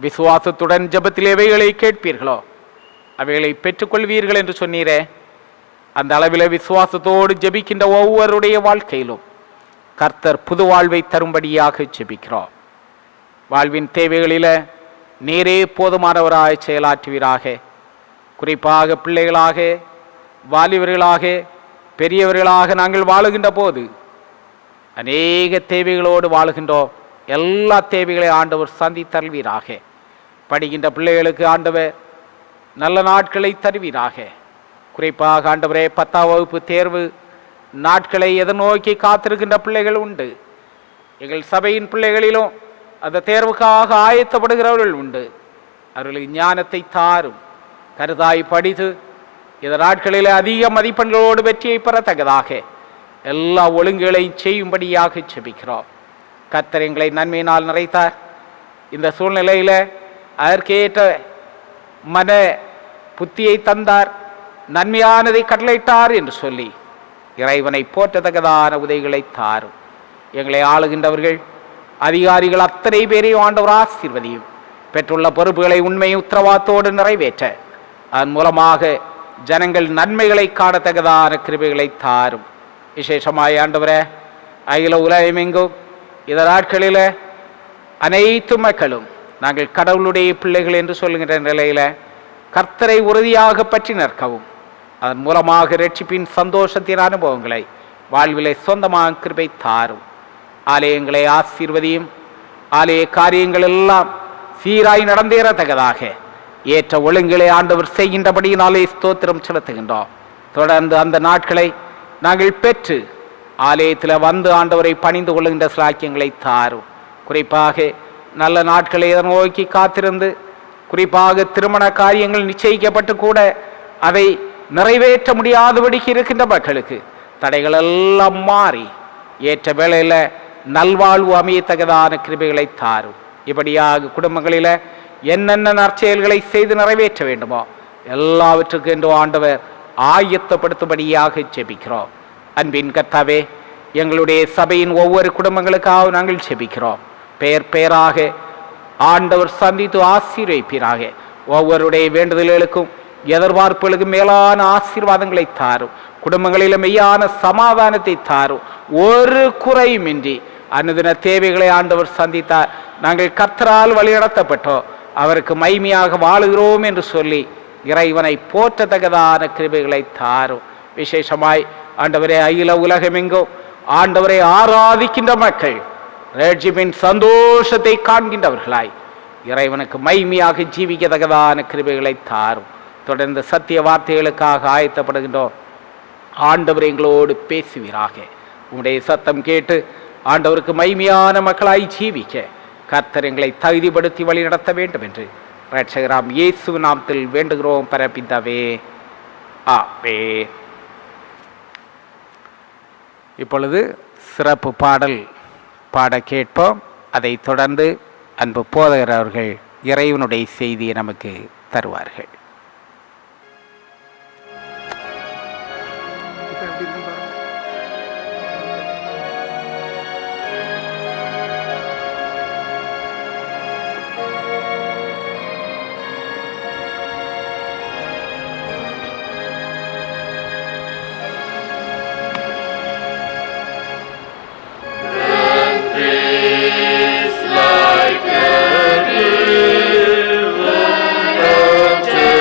விசுவாசத்துடன் ஜெபத்தில் எவைகளை கேட்பீர்களோ அவைகளை பெற்றுக்கொள்வீர்கள் என்று சொன்னீரே. அந்த அளவில் விசுவாசத்தோடு ஜெபிக்கின்ற ஒவ்வொருடைய வாழ்க்கையிலும் கர்த்தர் புது வாழ்வை தரும்படியாக ஜெபிக்கிறோம். வாழ்வின் தேவைகளில் நீரே போதுமானவராய் செயலாற்றுவீராக. குறிப்பாக பிள்ளைகளாக, வாலிபர்களாக, பெரியவர்களாக நாங்கள் வாழுகின்ற போது அநேக தேவைகளோடு வாழுகின்றோம். எல்லா தேவைகளை ஆண்டவர் சந்தித்தருள்வீராக. படிக்கின்ற பிள்ளைகளுக்கு ஆண்டவர் நல்ல நாட்களை தருவீராக. குறிப்பாக ஆண்டவரே 10ஆம் வகுப்பு தேர்வு நாட்களை எதிர்நோக்கி காத்திருக்கின்ற பிள்ளைகள் உண்டு. எங்கள் சபையின் பிள்ளைகளிலும் அந்த தேர்வுக்காக ஆயத்தப்படுகிறவர்கள் உண்டு. அவர்களுக்கு ஞானத்தை தாரும். கருதாய் படித்து இந்த நாட்களில் அதிக மதிப்பெண்களோடு வெற்றியை பெறத்தக்கதாக எல்லா ஒழுங்குகளையும் செய்யும்படியாக ஜெபிக்கிறோம். கர்த்தர் எங்களை நன்மையினால் நிறைத்தார். இந்த சூழ்நிலையில் அதற்கேற்ற மன புத்தியை தந்தார், நன்மையானதை கட்டளையிட்டார் என்று சொல்லி இறைவனை போற்றத்தக்கதான உதவிகளை தாரும். எங்களை ஆளுகின்றவர்கள், அதிகாரிகள் அத்தனை பேரையும் ஆண்டவர் ஆசீர்வதியும். பெற்றுள்ள பொறுப்புகளை உண்மை உத்தரவாதத்தோடு நிறைவேற்ற அதன் மூலமாக ஜனங்கள் நன்மைகளை காணத்தக்கதான கிருபைகளை தாரும். விசேஷமாய் ஆண்டவரே, அகில உலகமெங்கும் இந்த நாட்களில் அனைத்து மக்களும் நாங்கள் கடவுளுடைய பிள்ளைகள் என்று சொல்லுகின்ற நிலையில் கர்த்தரை உறுதியாக பற்றி நிற்கவும் அதன் மூலமாக இரட்சிப்பின் சந்தோஷத்தின் அனுபவங்களை வாழ்விலை சொந்தமாக கிருபை தாரும். ஆலயங்களை ஆசீர்வதியும். ஆலய காரியங்கள் எல்லாம் சீராய் நடந்தேறத்தக்கதாக ஏற்ற ஒழுங்குகளை ஆண்டவர் செய்கின்றபடியினாலே ஸ்தோத்திரம் செலுத்துகின்றோம். தொடர்ந்து அந்த நாட்களை நாங்கள் பெற்று ஆலயத்தில் வந்து ஆண்டவரை பணிந்து கொள்ளுகின்ற சிலாக்கியங்களை தாரும். குறிப்பாக நல்ல நாட்களை நோக்கி காத்திருந்து, குறிப்பாக திருமண காரியங்கள் நிச்சயிக்கப்பட்டு கூட அதை நிறைவேற்ற முடியாதபடிக்கு இருக்கின்ற மக்களுக்கு தடைகள் எல்லாம் மாறி ஏற்ற வேளையில் நல்வாழ்வு அமையத்தக்கதான கிருபைகளை தாரும். இப்படியாக குடும்பங்களில் என்னென்ன நற்செயல்களை செய்து நிறைவேற்ற வேண்டுமோ எல்லாவற்றுக்கும் என்று ஆண்டவர் ஆயத்தப்படுத்தும்படியாக ஜெபிக்கிறோம். அன்பின் கர்த்தாவே, எங்களுடைய சபையின் ஒவ்வொரு குடும்பங்களுக்காக நாங்கள் ஜெபிக்கிறோம். பெயர் பெயராக ஆண்டவர் சந்தித்து ஆசீர்வதிப்பீராக. ஒவ்வொருடைய வேண்டுதல்களுக்கும் எதிர்பார்ப்புகளுக்கும் மேலான ஆசீர்வாதங்களை தாரும். குடும்பங்களில் மெய்யான சமாதானத்தை தாரும். ஒரு குறையுமின்றி அனுதின தேவைகளை ஆண்டவர் சந்தித்தார். நாங்கள் கர்த்தரால் வழிநடத்தப்பட்டோம், அவருக்கு மைமையாக வாழுகிறோம் என்று சொல்லி இறைவனை போற்றத்தக்கதான கிருபைகளை தாரும். விசேஷமாய் ஆண்டவரே, அகில உலகமெங்கும் ஆண்டவரை ஆராதிக்கின்ற மக்கள் ரட்சிப்பின் சந்தோஷத்தை காண்கின்றவர்களாய் இறைவனுக்கு மைமையாக ஜீவிக்கத்தக்கதான கிருபைகளை தாரும். தொடர்ந்து சத்திய வார்த்தைகளுக்காக ஆயத்தப்படுகின்றோம். ஆண்டவர் எங்களோடு பேசுவீராக. உங்களுடைய சத்தம் கேட்டு ஆண்டவருக்கு மைமையான மக்களாய் ஜீவிக்க கர்த்தர் எங்களை தகுதிப்படுத்தி வழி நடத்த வேண்டும் என்று இரட்சகராம் இயேசு நாமத்தில் வேண்டுகிறோம் பரபிதாவே, ஆமென். இப்பொழுது சிறப்பு பாடல் பாட கேட்போம். அதை தொடர்ந்து அன்பு போதகர் அவர்கள் இறைவனுடைய செய்தியை நமக்கு தருவார்கள். Like a river unto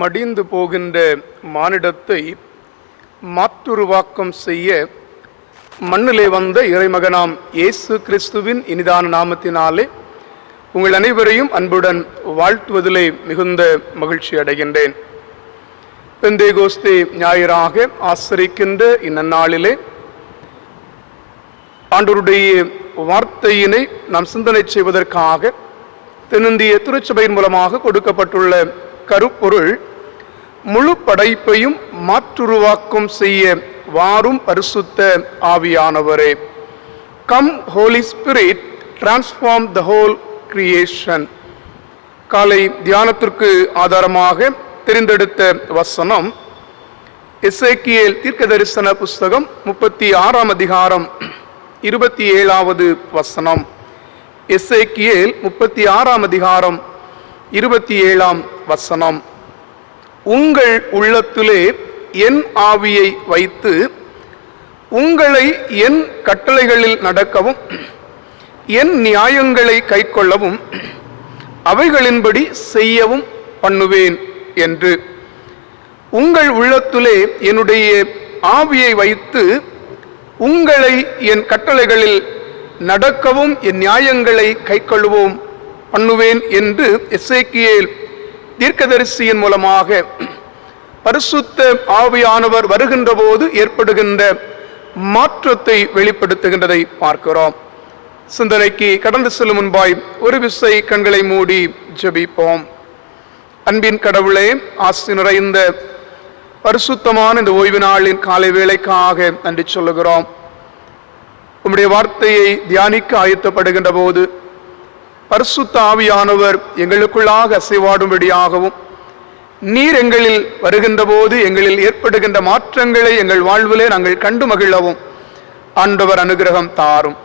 மடிந்து போகின்ற மானிடத்தை மாற்றுருவாக்கம் செய்ய மண்ணிலே வந்த இறைமகனாம் இயேசு கிறிஸ்துவின் இனிதான நாமத்தினாலே உங்கள் அனைவரையும் அன்புடன் வாழ்த்துவதிலே மிகுந்த மகிழ்ச்சி அடைகின்றேன். பெந்தேகோஸ்தே ஞாயிறாக ஆசரிக்கின்ற இந்நாளிலே ஆண்டவருடைய வார்த்தையினை நாம் சிந்தனை செய்வதற்காக தென்னிந்திய திருச்சபையின் மூலமாக கொடுக்கப்பட்டுள்ள கருப்பொருள், முழு படைப்பையும் மாற்றுருவாக்கம் செய்ய வாரும் பரிசுத்த ஆவியானவரே. Come Holi spirit, transform the whole creation. காலை தியானத்திற்கு ஆதாரமாக தெரிந்தெடுத்த வசனம் எசேக்கியேல் தீர்க்கதரிசன புஸ்தகம் 36 அதிகாரம் 27வது வசனம். எசேக்கியேல் 36 அதிகாரம் 27 வசனம். உங்கள் உள்ளத்திலே என் ஆவியை வைத்து உங்களை என் கட்டளைகளில் நடக்கவும் என் நியாயங்களை கைக்கொள்ளவும் அவைகளின்படி செய்யவும் பண்ணுவேன் என்று. உங்கள் உள்ளத்திலே என்னுடைய ஆவியை வைத்து உங்களை என் கட்டளைகளில் நடக்கவும் என் நியாயங்களை கைக்கொள்ளவும் பண்ணுவேன் என்று எசேக்கியேல் தீர்க்கதரிசியின் மூலமாக பரிசுத்த ஆவியானவர் வருகின்ற போது ஏற்படுகின்ற மாற்றத்தை வெளிப்படுத்துகின்றதை பார்க்கிறோம். சிந்தனைக்கு கடந்து செல்லும் முன்பாய் ஒரு விசை கண்களை மூடி ஜெபிப்போம். அன்பின் கடவுளே, ஆசி நிறைந்த பரிசுத்தமான இந்த ஓய்வு நாளின் காலை வேளைக்காக நன்றி சொல்லுகிறோம். உம்முடைய வார்த்தையை தியானிக்க ஆயத்தப்படுகின்ற போது பரிசுத்த ஆவியானவர் எங்களுக்குள்ளாக அசைவாடும்படியாகவும், நீர் எங்களில் வருகின்ற போது எங்களில் ஏற்படுகின்ற மாற்றங்களை எங்கள் வாழ்விலே நாங்கள் கண்டு மகிழவும் ஆண்டவர் அனுகிரகம் தாரும்.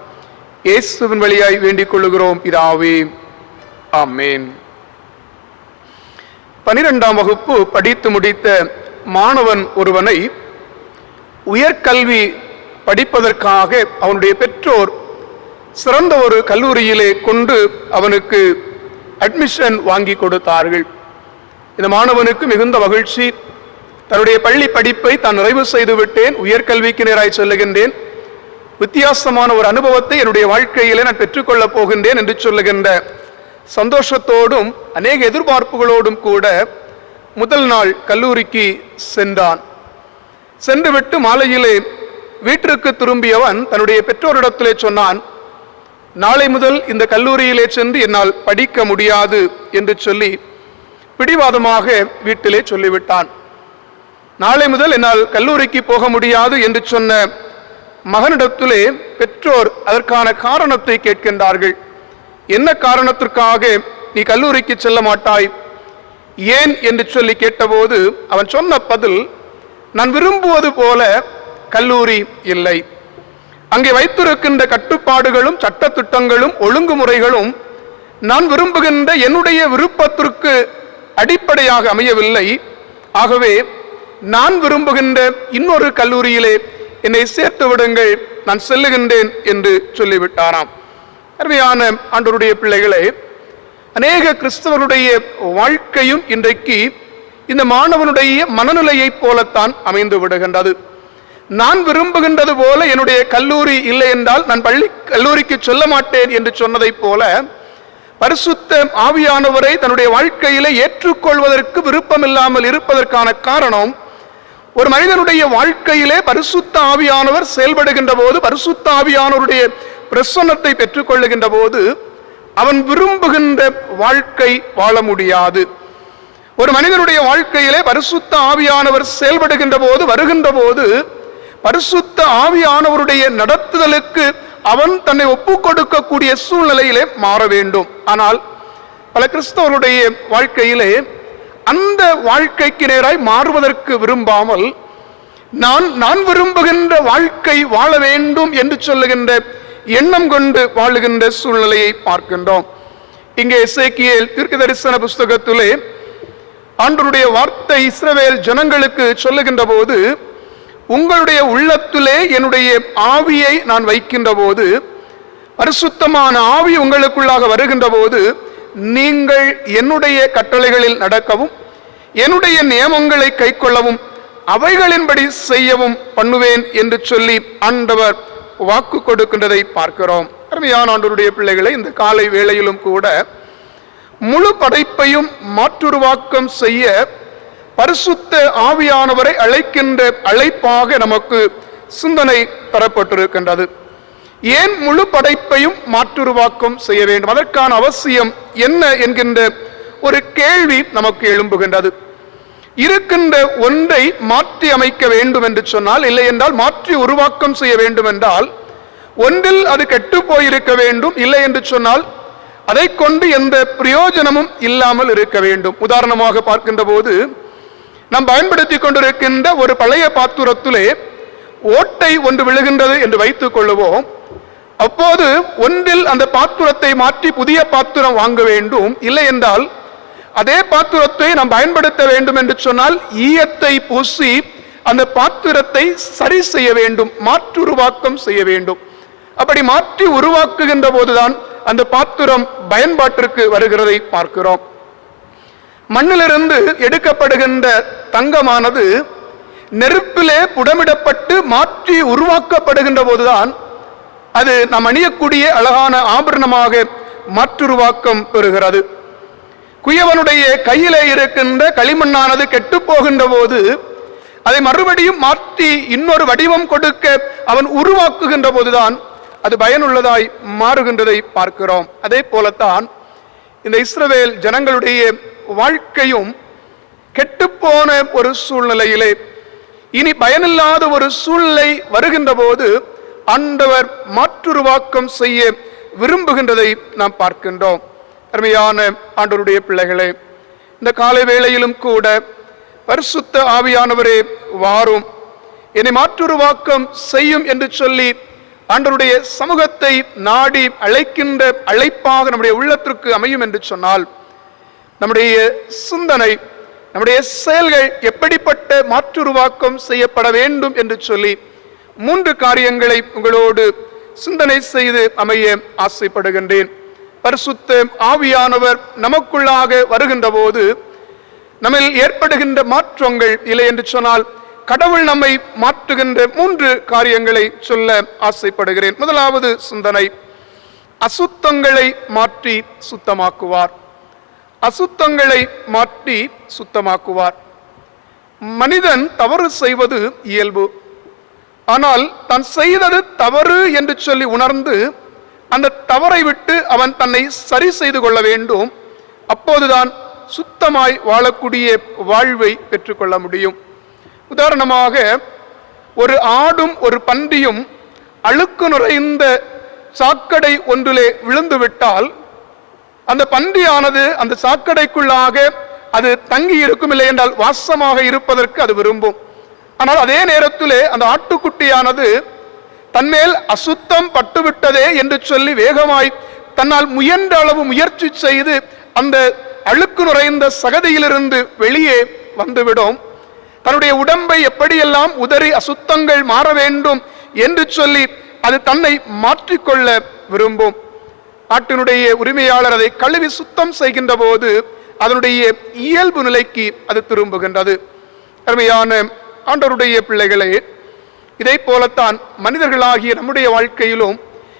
இயேசுவின் வழியாய் வேண்டிக் கொள்ளுகிறோம் பிதாவே, ஆமேன். 12ஆம் வகுப்பு படித்து முடித்த மாணவன் ஒருவனை உயர்கல்வி படிப்பதற்காக அவனுடைய பெற்றோர் சிறந்த ஒரு கல்லூரியிலே கொண்டு அவனுக்கு அட்மிஷன் வாங்கி கொடுத்தார்கள். இந்த மாணவனுக்கு மிகுந்த மகிழ்ச்சி. தன்னுடைய பள்ளி படிப்பை தான் நிறைவு செய்து விட்டேன், உயர்கல்விக்கு நேராய் செல்லுகின்றேன், வித்தியாசமான ஒரு அனுபவத்தை என்னுடைய வாழ்க்கையிலே நான் பெற்றுக்கொள்ளப் போகின்றேன் என்று சொல்லுகின்ற சந்தோஷத்தோடும் அநேக எதிர்பார்ப்புகளோடும் கூட முதல் நாள் கல்லூரிக்கு சென்றான். சென்றுவிட்டு மாலையிலே வீட்டிற்கு திரும்பியவன் தன்னுடைய பெற்றோரிடத்திலே சொன்னான், நாளை முதல் இந்த கல்லூரியிலே சென்று என்னால் படிக்க முடியாது என்று சொல்லி பிடிவாதமாக வீட்டிலே சொல்லிவிட்டான். நாளை முதல் என்னால் கல்லூரிக்கு போக முடியாது என்று சொன்ன மகனிடத்திலே பெற்றோர் அதற்கான காரணத்தை கேட்கின்றார்கள். என்ன காரணத்திற்காக நீ கல்லூரிக்கு செல்ல மாட்டாய், ஏன் என்று சொல்லி கேட்டபோது அவன் சொன்ன பதில், நான் விரும்புவது போல கல்லூரி இல்லை, அங்கே வைத்திருக்கின்ற கட்டுப்பாடுகளும் சட்டத்திட்டங்களும் ஒழுங்குமுறைகளும் நான் விரும்புகின்ற என்னுடைய விருப்பத்திற்கு அடிப்படையாக அமையவில்லை, ஆகவே நான் விரும்புகின்ற இன்னொரு கல்லூரியிலே என்னை சேர்த்து விடுங்கள், நான் செல்லுகின்றேன் என்று சொல்லிவிட்டாராம். அருமையான ஆண்டவருடைய பிள்ளைகளே, அநேக கிறிஸ்தவருடைய வாழ்க்கையும் இன்றைக்கு இந்த மாணவனுடைய மனநிலையைப் போலத்தான் அமைந்து விடுகின்றது. நான் விரும்புகின்றது போல என்னுடைய கல்லூரி இல்லை என்றால் நான் கல்லூரிக்கு செல்ல மாட்டேன் என்று சொன்னதைப் போல பரிசுத்த ஆவியானவரை தன்னுடைய வாழ்க்கையில ஏற்றுக்கொள்வதற்கு விருப்பம் இல்லாமல் இருப்பதற்கான காரணம், ஒரு மனிதனுடைய வாழ்க்கையிலே பரிசுத்த ஆவியானவர் செயல்படுகின்ற போது, பரிசுத்த ஆவியானவருடைய பிரசன்னத்தை பெற்றுக்கொள்ளுகின்ற போது அவன் விரும்புகின்ற வாழ்க்கை வாழ முடியாது. ஒரு மனிதனுடைய வாழ்க்கையிலே பரிசுத்த ஆவியானவர் செயல்படுகின்ற போது, வருகின்ற போது பரிசுத்த ஆவியானவருடைய நடத்துதலுக்கு அவன் தன்னை ஒப்புக் கொடுக்கக்கூடிய சூழ்நிலையிலே மாற வேண்டும். ஆனால் பல கிறிஸ்தவருடைய வாழ்க்கையிலே அந்த வாழ்க்கைக்கு நேராய் மாறுவதற்கு விரும்பாமல் நான் விரும்புகின்ற வாழ்க்கை வாழ வேண்டும் என்று சொல்லுகின்ற எண்ணம் கொண்டு வாழுகின்ற சூழ்நிலையை பார்க்கின்றோம். இங்கே எசேக்கியேல் தீர்க்கதரிசன புஸ்தகத்திலே ஆண்டவருடைய வார்த்தை இஸ்ரவேல் ஜனங்களுக்கு சொல்லுகின்ற போது, உங்களுடைய உள்ளத்திலே என்னுடைய ஆவியை நான் வைக்கின்ற போது, பரிசுத்தமான ஆவி உங்களுக்குள்ளாக வருகின்ற போது, நீங்கள் என்னுடைய கட்டளைகளில் நடக்கவும் என்னுடைய நியமங்களை கைக்கொள்ளவும் அவைகளின்படி செய்யவும் பண்ணுவேன் என்று சொல்லி ஆண்டவர் வாக்கு கொடுக்கின்றதை பார்க்கிறோம். அருமையான ஆண்டவருடைய பிள்ளைகளை, இந்த காலை வேளையிலும் கூட முழு படைப்பையும் மாற்றுருவாக்கம் செய்ய பரிசுத்த ஆவியானவரை அழைக்கின்ற அழைப்பாக நமக்கு சிந்தனை தரப்பட்டிருக்கின்றது. ஏன் முழு படைப்பையும் மாற்றுருவாக்கம் செய்ய வேண்டும், அதற்கான அவசியம் என்ன என்கின்ற ஒரு கேள்வி நமக்கு எழும்புகின்றது. இருக்கின்ற ஒன்றை மாற்றி அமைக்க வேண்டும் என்று சொன்னால், இல்லை என்றால் மாற்றி உருவாக்கம் செய்ய வேண்டும் என்றால் ஒன்றில் அது கெட்டு போயிருக்க வேண்டும், இல்லை என்று சொன்னால் அதை கொண்டு எந்த பிரயோஜனமும் இல்லாமல் இருக்க வேண்டும். உதாரணமாக பார்க்கின்ற போது, நாம் பயன்படுத்தி கொண்டிருக்கின்ற ஒரு பழைய பாத்திரத்திலே ஓட்டை ஒன்று விழுகின்றது என்று வைத்துக் கொள்ளுவோம். அப்போது ஒன்றில் அந்த பாத்திரத்தை மாற்றி புதிய பாத்திரம் வாங்க வேண்டும். இல்லை என்றால் அதே பாத்திரத்தை நாம் பயன்படுத்த வேண்டும் என்று சொன்னால் ஈயத்தை பூசி அந்த பாத்திரத்தை சரி செய்ய வேண்டும், மாற்றுருவாக்கம் செய்ய வேண்டும். அப்படி மாற்றி உருவாக்குகின்ற போதுதான் அந்த பாத்திரம் பயன்பாட்டிற்கு வருகிறதை பார்க்கிறோம். மண்ணிலிருந்து எடுக்கப்படுகின்ற தங்கமானது நெருப்பிலே புடமிடப்பட்டு மாற்றி உருவாக்கப்படுகின்ற போதுதான் அது நாம் அணியக்கூடிய அழகான ஆபரணமாக மாற்றுருவாக்கம் பெறுகிறது. குயவனுடைய கையிலே இருக்கின்ற களிமண்ணானது கெட்டு போகின்ற போது அதை மறுபடியும் மாற்றி இன்னொரு வடிவம் கொடுக்க அவன் உருவாக்குகின்ற போதுதான் அது பயனுள்ளதாய் மாறுகின்றதை பார்க்கிறோம். அதே போலத்தான் இந்த இஸ்ரவேல் ஜனங்களுடைய வாழ்க்கையும் கெட்டுப்போன ஒரு சூழ்நிலையிலே இனி பயனில்லாத ஒரு சூழ்நிலை வருகின்ற போது ஆண்டவர் மாற்றுருவாக்கம் செய்ய விரும்புகின்றதை நாம் பார்க்கின்றோம். அருமையான ஆண்டவருடைய பிள்ளைகளே, இந்த காலை வேளையிலும் கூட பரிசுத்த ஆவியானவரே வாரும், என்னை மாற்றுருவாக்கம் செய்யும் என்று சொல்லி ஆண்டவருடைய சமூகத்தை நாடி அழைக்கின்ற அழைப்பாக நம்முடைய உள்ளத்திற்கு அமையும் என்று சொன்னால், நம்முடைய சிந்தனை, நம்முடைய செயல்கள் எப்படிப்பட்ட மாற்றுருவாக்கம் செய்யப்பட வேண்டும் என்று சொல்லி 3 காரியங்களை உங்களோடு சிந்தனை செய்து அமைய ஆசைப்படுகின்றேன். பரிசுத்த ஆவியானவர் நமக்குள்ளாக வருகின்ற போது நம்மில் ஏற்படுகின்ற மாற்றங்கள் இல்லை என்று சொன்னால் கடவுள் நம்மை மாற்றுகின்ற 3 காரியங்களை சொல்ல ஆசைப்படுகிறேன். முதலாவது சிந்தனை, அசுத்தங்களை மாற்றி சுத்தமாக்குவார். அசுத்தங்களை மாற்றி சுத்தமாக்குவார். மனிதன் தவறு செய்வது இயல்பு. ஆனால் தான் செய்தது தவறு என்று சொல்லி உணர்ந்து அந்த தவறை விட்டு அவன் தன்னை சரி செய்து கொள்ள வேண்டும். அப்போதுதான் சுத்தமாய் வாழக்கூடிய வாழ்வை பெற்றுக்கொள்ள முடியும். உதாரணமாக, ஒரு ஆடும் ஒரு பன்றியும் அழுக்கு நிறைந்த சாக்கடை ஒன்றிலே விழுந்து விட்டால் அந்த பன்றியானது அந்த சாக்கடைக்குள்ளாக அது தங்கி இருக்கும், இல்லை என்றால் வாசமாக இருப்பதற்கு அது விரும்பும். ஆனால் அதே நேரத்திலே அந்த ஆட்டுக்குட்டியானது தன்மேல் அசுத்தம் பட்டுவிட்டதே என்று சொல்லி வேகமாய் தன்னால் முயன்ற அளவு முயற்சி செய்து அந்த அழுக்கு நுழைந்த சகதியிலிருந்து வெளியே வந்துவிடும். தன்னுடைய உடம்பை எப்படியெல்லாம் உதறி அசுத்தங்கள் மாற வேண்டும் என்று சொல்லி அது தன்னை மாற்றிக்கொள்ள விரும்பும். ஆட்டினுடைய உரிமையாளர் அதை கழுவி சுத்தம் செய்கின்ற போது அதனுடைய இயல்பு நிலைக்கு அது திரும்புகின்றது. அருமையான ஆண்டவருடைய பிள்ளைகளே, இதை போலத்தான் மனிதர்களாகிய நம்முடைய வாழ்க்கையிலும்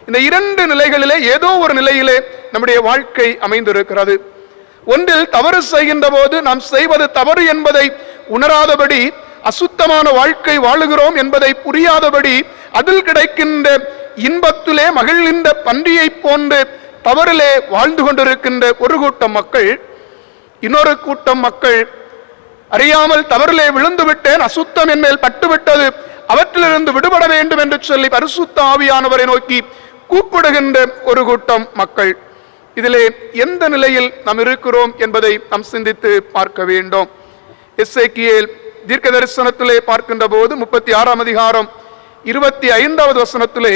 இந்த 2 நிலைகளிலே ஏதோ ஒரு நிலையிலே நம்முடைய வாழ்க்கை அமைந்திருக்கிறது. ஒன்றில் தவறு செய்கின்ற போது நாம் செய்வது தவறு என்பதை உணராதபடி, அசுத்தமான வாழ்க்கை வாழுகிறோம் என்பதை புரியாதபடி, அதில் கிடைக்கின்ற இன்பத்திலே மகிழ்கின்ற பன்றியை போன்று தவறிலே வாழ்ந்து கொண்டிருக்கின்ற ஒரு கூட்டம் மக்கள், இன்னொரு கூட்டம் மக்கள் அறியாமல் தவறிலே விழுந்து விட்டேன், அசுத்தம் என் மேல் பட்டுவிட்டது, அவற்றிலிருந்து விடுபட வேண்டும் என்று சொல்லி பரிசுத்த ஆவியானவரை நோக்கி கூப்பிடுகின்ற ஒரு கூட்டம் மக்கள். இதிலே எந்த நிலையில் நாம் இருக்கிறோம் என்பதை நாம் சிந்தித்து பார்க்க வேண்டும். எசேக்கியேல் தீர்க்க தரிசனத்திலே பார்க்கின்ற போது 36ஆம் அதிகாரம் 25வது வசனத்திலே,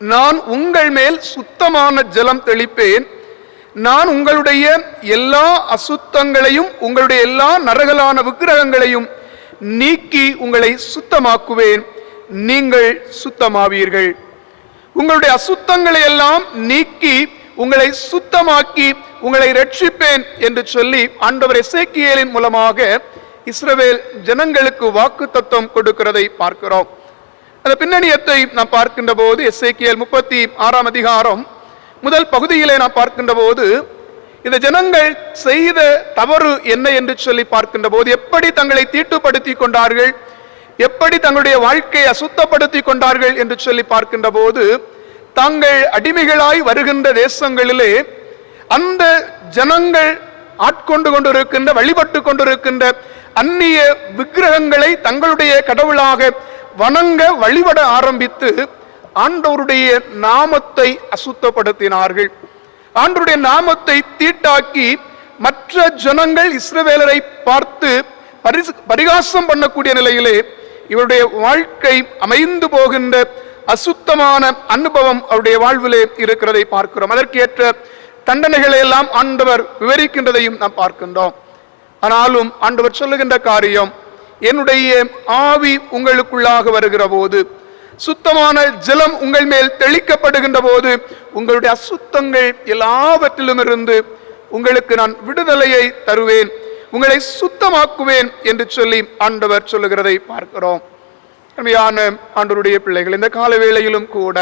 நான் உங்கள் மேல் சுத்தமான ஜலம் தெளிப்பேன், நான் உங்களுடைய எல்லா அசுத்தங்களையும் உங்களுடைய எல்லா நரகலான விக்கிரகங்களையும் நீக்கி உங்களை சுத்தமாக்குவேன், நீங்கள் சுத்தமாவீர்கள். உங்களுடைய அசுத்தங்களை எல்லாம் நீக்கி உங்களை சுத்தமாக்கி உங்களை ரட்சிப்பேன் என்று சொல்லி ஆண்டவர் எசேக்கியேலின் மூலமாக இஸ்ரவேல் ஜனங்களுக்கு வாக்குத்தத்தம் கொடுக்கிறதை பார்க்கிறோம். அந்த பின்னணியத்தை நாம் பார்க்கின்ற போது எசேக்கியேல் 36 அதிகாரம் முதல் பகுதியிலே நாம் பார்க்கின்ற போது இந்த ஜனங்கள் செய்த தவறு என்ன என்று சொல்லி பார்க்கின்ற போது, எப்படி தங்களை தீட்டுப்படுத்தி கொண்டார்கள், எப்படி தங்களுடைய வாழ்க்கையை அசுத்தப்படுத்தி கொண்டார்கள் என்று சொல்லி பார்க்கின்ற போது, தாங்கள் அடிமைகளாய் வருகின்ற தேசங்களிலே அந்த ஜனங்கள் ஆட்கொண்டு கொண்டிருக்கின்ற வழிபட்டு கொண்டிருக்கின்ற அந்நிய விக்கிரகங்களை தங்களுடைய கடவுளாக வணங்க வழிபட ஆரம்பித்து ஆண்டவருடைய நாமத்தை அசுத்தப்படுத்தினார்கள். ஆண்டவருடைய நாமத்தை தீட்டாக்கி மற்ற ஜனங்கள் இஸ்ரவேலரை பார்த்து பரிகாசம் பண்ணக்கூடிய நிலையிலே இவருடைய வாழ்க்கை அமைந்து போகின்ற அசுத்தமான அனுபவம் அவருடைய வாழ்விலே இருக்கிறதை பார்க்கிறோம். அதற்கேற்ற தண்டனைகளை எல்லாம் ஆண்டவர் விவரிக்கின்றதையும் நாம் பார்க்கின்றோம். ஆனாலும் ஆண்டவர் சொல்லுகின்ற காரியம், என்னுடைய ஆவி உங்களுக்குள்ளாக வருகிற போது, சுத்தமான ஜலம் உங்கள் மேல் தெளிக்கப்படுகின்ற போது, உங்களுடைய அசுத்தங்கள் எல்லாவற்றிலும் இருந்து உங்களுக்கு நான் விடுதலையை தருவேன், உங்களை சுத்தமாக்குவேன் என்று சொல்லி ஆண்டவர் சொல்லுகிறதை பார்க்கிறோம். அருமையான ஆண்டவருடைய பிள்ளைகள், இந்த கால வேளையிலும் கூட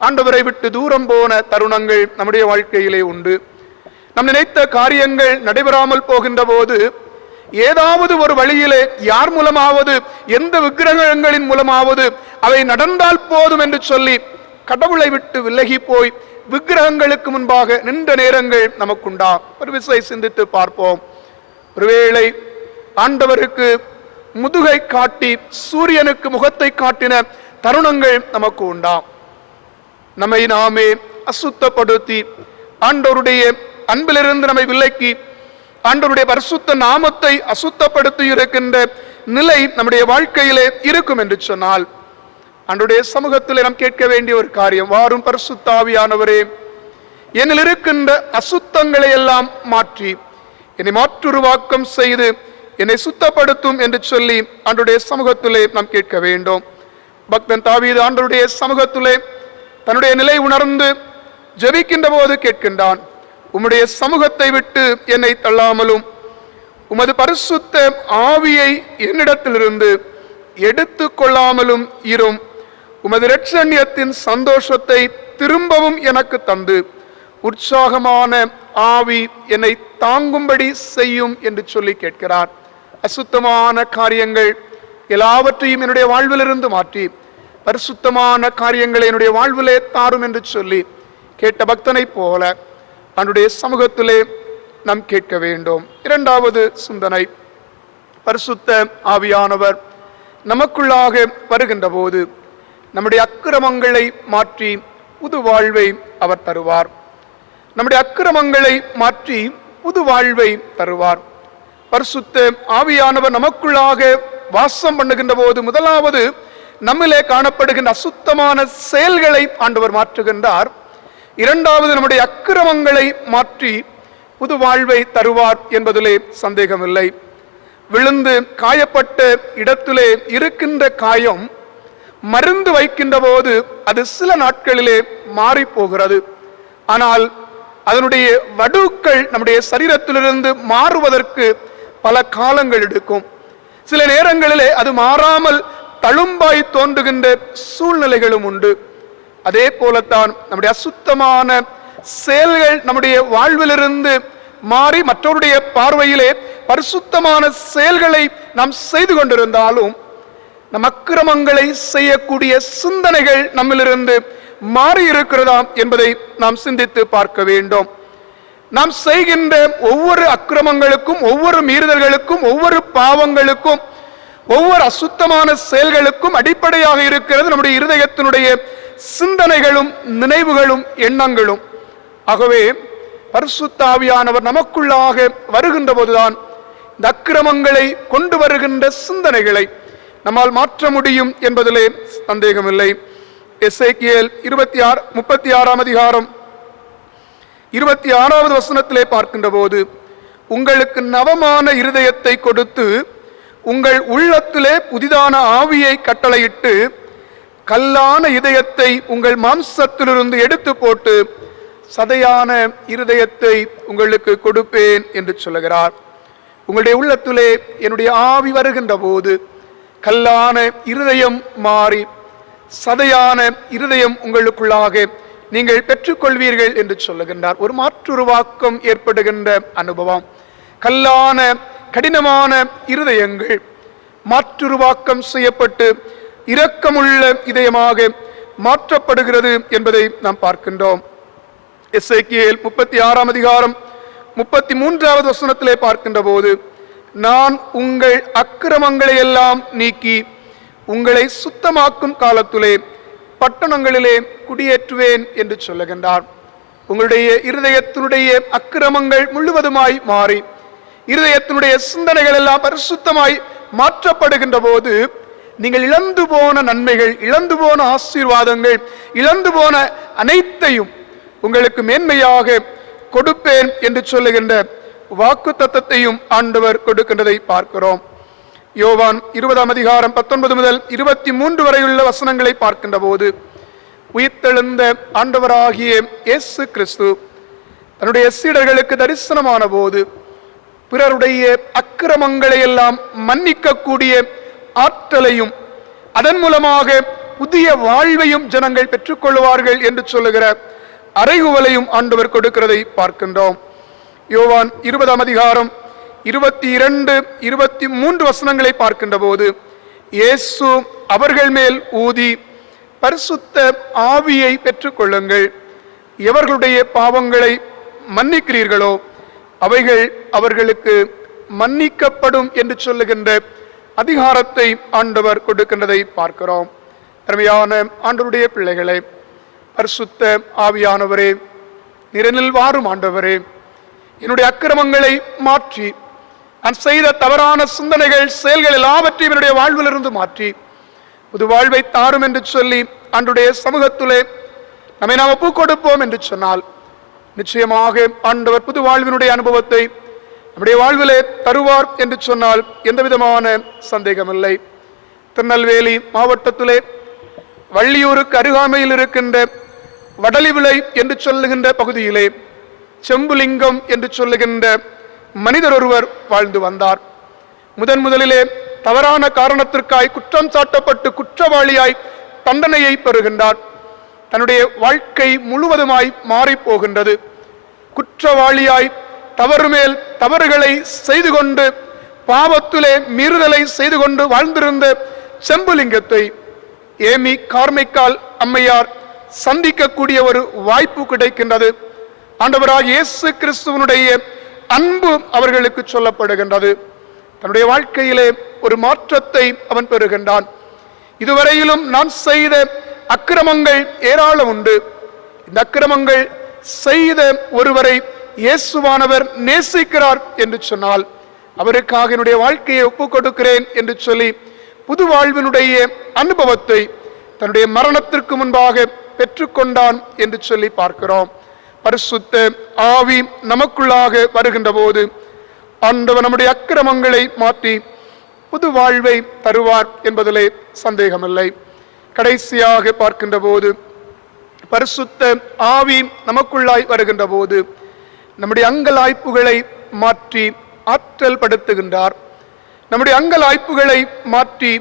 ஆண்டவரை விட்டு தூரம் போன தருணங்கள் நம்முடைய வாழ்க்கையிலே உண்டு. நம் நினைத்த காரியங்கள் நடைபெறாமல் போகின்ற போது, ஏதாவது ஒரு வழியிலே யார் மூலமாவது, எந்த விக்கிரகங்களின் மூலமாவது அவை நடந்தால் போதும் என்று சொல்லி கடவுளை விட்டு விலகி போய் விக்கிரகங்களுக்கு முன்பாக நின்ற நேரங்கள் நமக்குண்டா? ஒரு விசை சிந்தித்து பார்ப்போம். ஒருவேளை ஆண்டவருக்கு முதுகை காட்டி சூரியனுக்கு முகத்தை காட்டின தருணங்கள் நமக்கு உண்டா? நம்மை நாமே அசுத்தப்படுத்தி ஆண்டவருடைய அன்பிலிருந்து நம்மை விலக்கி ஆண்டவருடைய பரிசுத்த நாமத்தை அசுத்தப்படுத்தி இருக்கின்ற நிலை நம்முடைய வாழ்க்கையிலே இருக்கும் என்று சொன்னால், ஆண்டவருடைய சமூகத்தில் நாம் கேட்க வேண்டிய ஒரு காரியம், வாரும் பரிசுத்த ஆவியானவரே, என்னில் இருக்கின்ற அசுத்தங்களை எல்லாம் மாற்றி என்னை மாற்றுருவாக்கம் செய்து என்னை சுத்தப்படுத்தும் என்று சொல்லி ஆண்டவருடைய சமூகத்திலே நாம் கேட்க வேண்டும். பக்தன் தாவீது ஆண்டவருடைய சமூகத்திலே தன்னுடைய நிலை உணர்ந்து ஜெபிக்கின்ற போது கேட்கின்றான், உம்முடைய சமூகத்தை விட்டு என்னை தள்ளாமலும் உமது பரிசுத்த ஆவியை என்னிடத்திலிருந்து எடுத்து கொள்ளாமலும் இரும், உமது இரட்சண்யத்தின் சந்தோஷத்தை திரும்பவும் எனக்கு தந்து உற்சாகமான ஆவி என்னை தாங்கும்படி செய்யும் என்று சொல்லி கேட்கிறார். அசுத்தமான காரியங்கள் எல்லாவற்றையும் என்னுடைய வாழ்விலிருந்து மாற்றி பரிசுத்தமான காரியங்களை என்னுடைய வாழ்விலே தாரும் என்று சொல்லி கேட்ட பக்தனை போல அவனுடைய சமூகத்திலே நாம் கேட்க வேண்டும். இரண்டாவது சிந்தனை, பரிசுத்த ஆவியானவர் நமக்குள்ளாக வருகின்ற போது நம்முடைய அக்கிரமங்களை மாற்றி புது வாழ்வை அவர் தருவார். நம்முடைய அக்கிரமங்களை மாற்றி புது வாழ்வை தருவார். பரிசுத்த ஆவியானவர் நமக்குள்ளாக வாசம் பண்ணுகின்ற போது முதலாவது நம்மிலே காணப்படுகின்ற அசுத்தமான செயல்களை ஆண்டவர் மாற்றுகின்றார். இரண்டாவது நம்முடைய அக்கிரமங்களை மாற்றி புது வாழ்வை தருவார் என்பதிலே சந்தேகமில்லை. விழுந்து காயப்பட்ட இடத்திலே இருக்கின்ற காயம் மருந்து வைக்கின்ற போது அது சில நாட்களிலே மாறி போகிறது. ஆனால் அதனுடைய வடுக்கள் நம்முடைய சரீரத்திலிருந்து மாறுவதற்கு பல காலங்கள் எடுக்கும். சில நேரங்களிலே அது மாறாமல் தழும்பாய் தோன்றுகின்ற சூழ்நிலைகளும் உண்டு. அதே போலத்தான் நம்முடைய அசுத்தமான செயல்கள் நம்முடைய வாழ்விலிருந்து மாறி மற்றவருடைய பார்வையிலே பரிசுத்தமான செயல்களை நாம் செய்து கொண்டிருந்தாலும் நம் அக்கிரமங்களை செய்யக்கூடிய சிந்தனைகள் நம்மிலிருந்து மாறி இருக்கிறதா என்பதை நாம் சிந்தித்து பார்க்க வேண்டும். நாம் செய்கின்ற ஒவ்வொரு அக்கிரமங்களுக்கும், ஒவ்வொரு மீறுதல்களுக்கும், ஒவ்வொரு பாவங்களுக்கும், ஒவ்வொரு அசுத்தமான செயல்களுக்கும் அடிப்படையாக இருக்கிறது நம்முடைய இருதயத்தினுடைய சிந்தனைகளும் நினைவுகளும் எண்ணங்களும். ஆகவே பரிசுத்த ஆவியானவர் நமக்குள்ளாக வருகின்ற போதுதான் இந்த அக்கிரமங்களை கொண்டு வருகின்ற சிந்தனைகளை நம்மால் மாற்ற முடியும் என்பதிலே சந்தேகமில்லை. எசேக்கியேல் 36 அதிகாரம் 26வது வசனத்திலே பார்க்கின்ற போது, உங்களுக்கு நவமான இருதயத்தை கொடுத்து உங்கள் உள்ளத்திலே புதிதான ஆவியை கட்டளையிட்டு கல்லான இதயத்தை உங்கள் மாம்சத்திலிருந்து எடுத்து போட்டு சதையான இருதயத்தை உங்களுக்கு கொடுப்பேன் என்று சொல்லுகிறார். உங்களுடைய உள்ளத்திலே என்னுடைய ஆவி வருகின்ற போது கல்லான இருதயம் மாறி சதையான இருதயம் உங்களுக்குள்ளாக நீங்கள் பெற்றுக்கொள்வீர்கள் என்று சொல்லுகின்றார். ஒரு மாற்றுருவாக்கம் ஏற்படுகின்ற அனுபவம். கல்லான கடினமான இருதயங்கள் மாற்றுருவாக்கம் செய்யப்பட்டு இரக்கமுள்ள இதயமாக மாற்றப்படுகிறது என்பதை நாம் பார்க்கின்றோம். எசேக்கியேல் 36 அதிகாரம் 33வது வசனத்திலே பார்க்கின்ற போது, நான் உங்கள் அக்கிரமங்களை எல்லாம் நீக்கி உங்களை சுத்தமாக்கும் காலத்திலே பட்டணங்களிலே குடியேற்றுவேன் என்று சொல்லுகின்றார். உங்களுடைய இருதயத்தினுடைய அக்கிரமங்கள் முழுவதுமாய் மாறி இருதயத்தினுடைய சிந்தனைகள் எல்லாம் பரிசுத்தமாய் மாற்றப்படுகின்ற போது நீங்கள் இழந்து போன நன்மைகள், இழந்து போன ஆசீர்வாதங்கள், இழந்து போன அனைத்தையும் உங்களுக்கு மேன்மையாக கொடுப்பேன் என்று சொல்லுகின்ற வாக்குத்தத்தத்தையும் ஆண்டவர் கொடுக்கின்றதை பார்க்கிறோம். யோவான் 20 அதிகாரம் 19 முதல் 23 வரையுள்ள வசனங்களை பார்க்கின்ற போது, உயிர்த்தெழுந்த ஆண்டவராகிய இயேசு கிறிஸ்து தன்னுடைய சீடர்களுக்கு தரிசனமான போது பிறருடைய அக்கிரமங்களை எல்லாம் மன்னிக்கக்கூடிய ஆற்றலையும் அதன் மூலமாக புதிய வாழ்வையும் ஜனங்கள் பெற்றுக்கொள்வார்கள் என்று சொல்லுகிற அறைகுவலையும் ஆண்டவர் கொடுக்கிறதை பார்க்கின்றோம். யோவான் 20 அதிகாரம் 22, 23 வசனங்களை பார்க்கின்ற போது, இயேசு அவர்கள் மேல் ஊதி, பரிசுத்த ஆவியை பெற்றுக்கொள்ளுங்கள், எவர்களுடைய பாவங்களை மன்னிக்கிறீர்களோ அவைகள் அவர்களுக்கு மன்னிக்கப்படும் என்று சொல்லுகின்ற அதிகாரத்தை ஆண்டவர் கொடுக்கின்றதை பார்க்கிறோம். அருமையான ஆண்டவருடைய பிள்ளைகளை, பரிசுத்த ஆவியானவரே, நிரனில் வாரும் ஆண்டவரே, என்னுடைய அக்கிரமங்களை மாற்றி நான் செய்த தவறான சிந்தனைகள், செயல்கள் எல்லாவற்றையும் என்னுடைய வாழ்விலிருந்து மாற்றி புது வாழ்வை தாரும் என்று சொல்லி ஆண்டுடைய சமூகத்திலே நம்மை நாம் ஒப்புக் கொடுப்போம் என்று சொன்னால் நிச்சயமாக ஆண்டவர் புது வாழ்வினுடைய அனுபவத்தை நம்முடைய வாழ்விலே தருவார் என்று சொன்னால் எந்த விதமான சந்தேகமில்லை. திருநெல்வேலி மாவட்டத்திலே வள்ளியூருக்கு அருகாமையில் இருக்கின்ற வடலிவிளை என்று சொல்லுகின்ற பகுதியிலே செம்புலிங்கம் என்று சொல்லுகின்ற மனிதர் ஒருவர் வாழ்ந்து வந்தார். முதலிலே தவறான காரணத்திற்காய் குற்றம் சாட்டப்பட்டு குற்றவாளியாய் தண்டனையை பெறுகின்றார். தன்னுடைய வாழ்க்கை முழுவதுமாய் மாறி போகின்றது. குற்றவாளியாய் தவறு மேல் தவறுகளை செய்து கொண்டு பாவத்திலே மீறுதலை செய்து கொண்டு வாழ்ந்திருந்த செம்புலிங்கத்தை ஏமி கார்மைக்கால் அம்மையார் சந்திக்கக்கூடிய ஒரு வாய்ப்பு கிடைக்கின்றது. ஆண்டவராக இயேசு கிறிஸ்துவனுடைய அன்பு அவர்களுக்கு சொல்லப்படுகின்றது. தன்னுடைய வாழ்க்கையிலே ஒரு மாற்றத்தை அவன் பெறுகின்றான். இதுவரையிலும் நான் செய்த அக்கிரமங்கள் ஏராளம் உண்டு. இந்த அக்கிரமங்கள் செய்த ஒருவரை இயேசுவானவர் நேசிக்கிறார் என்று சொன்னால் அவருக்காக என்னுடைய வாழ்க்கையை ஒப்புக் கொடுக்கிறேன் என்று சொல்லி புது வாழ்வினுடைய அனுபவத்தை தன்னுடைய மரணத்திற்கு முன்பாக பெற்றுக்கொண்டான் என்று சொல்லி பார்க்கிறோம். பரிசுத்த ஆவி நமக்குள்ளாக வருகின்ற போது ஆண்டவர் நம்முடைய அக்கிரமங்களை மாற்றி புது வாழ்வை தருவார் என்பதிலே சந்தேகமில்லை. கடைசியாக பார்க்கின்ற போது பரிசுத்த ஆவி நமக்குள்ளாய் வருகின்ற போது நம்முடைய அங்கலாய்ப்புகளை மாற்றி ஆற்றல் படுத்துகின்றார். நம்முடைய அங்கலாய்ப்புகளை மாற்றி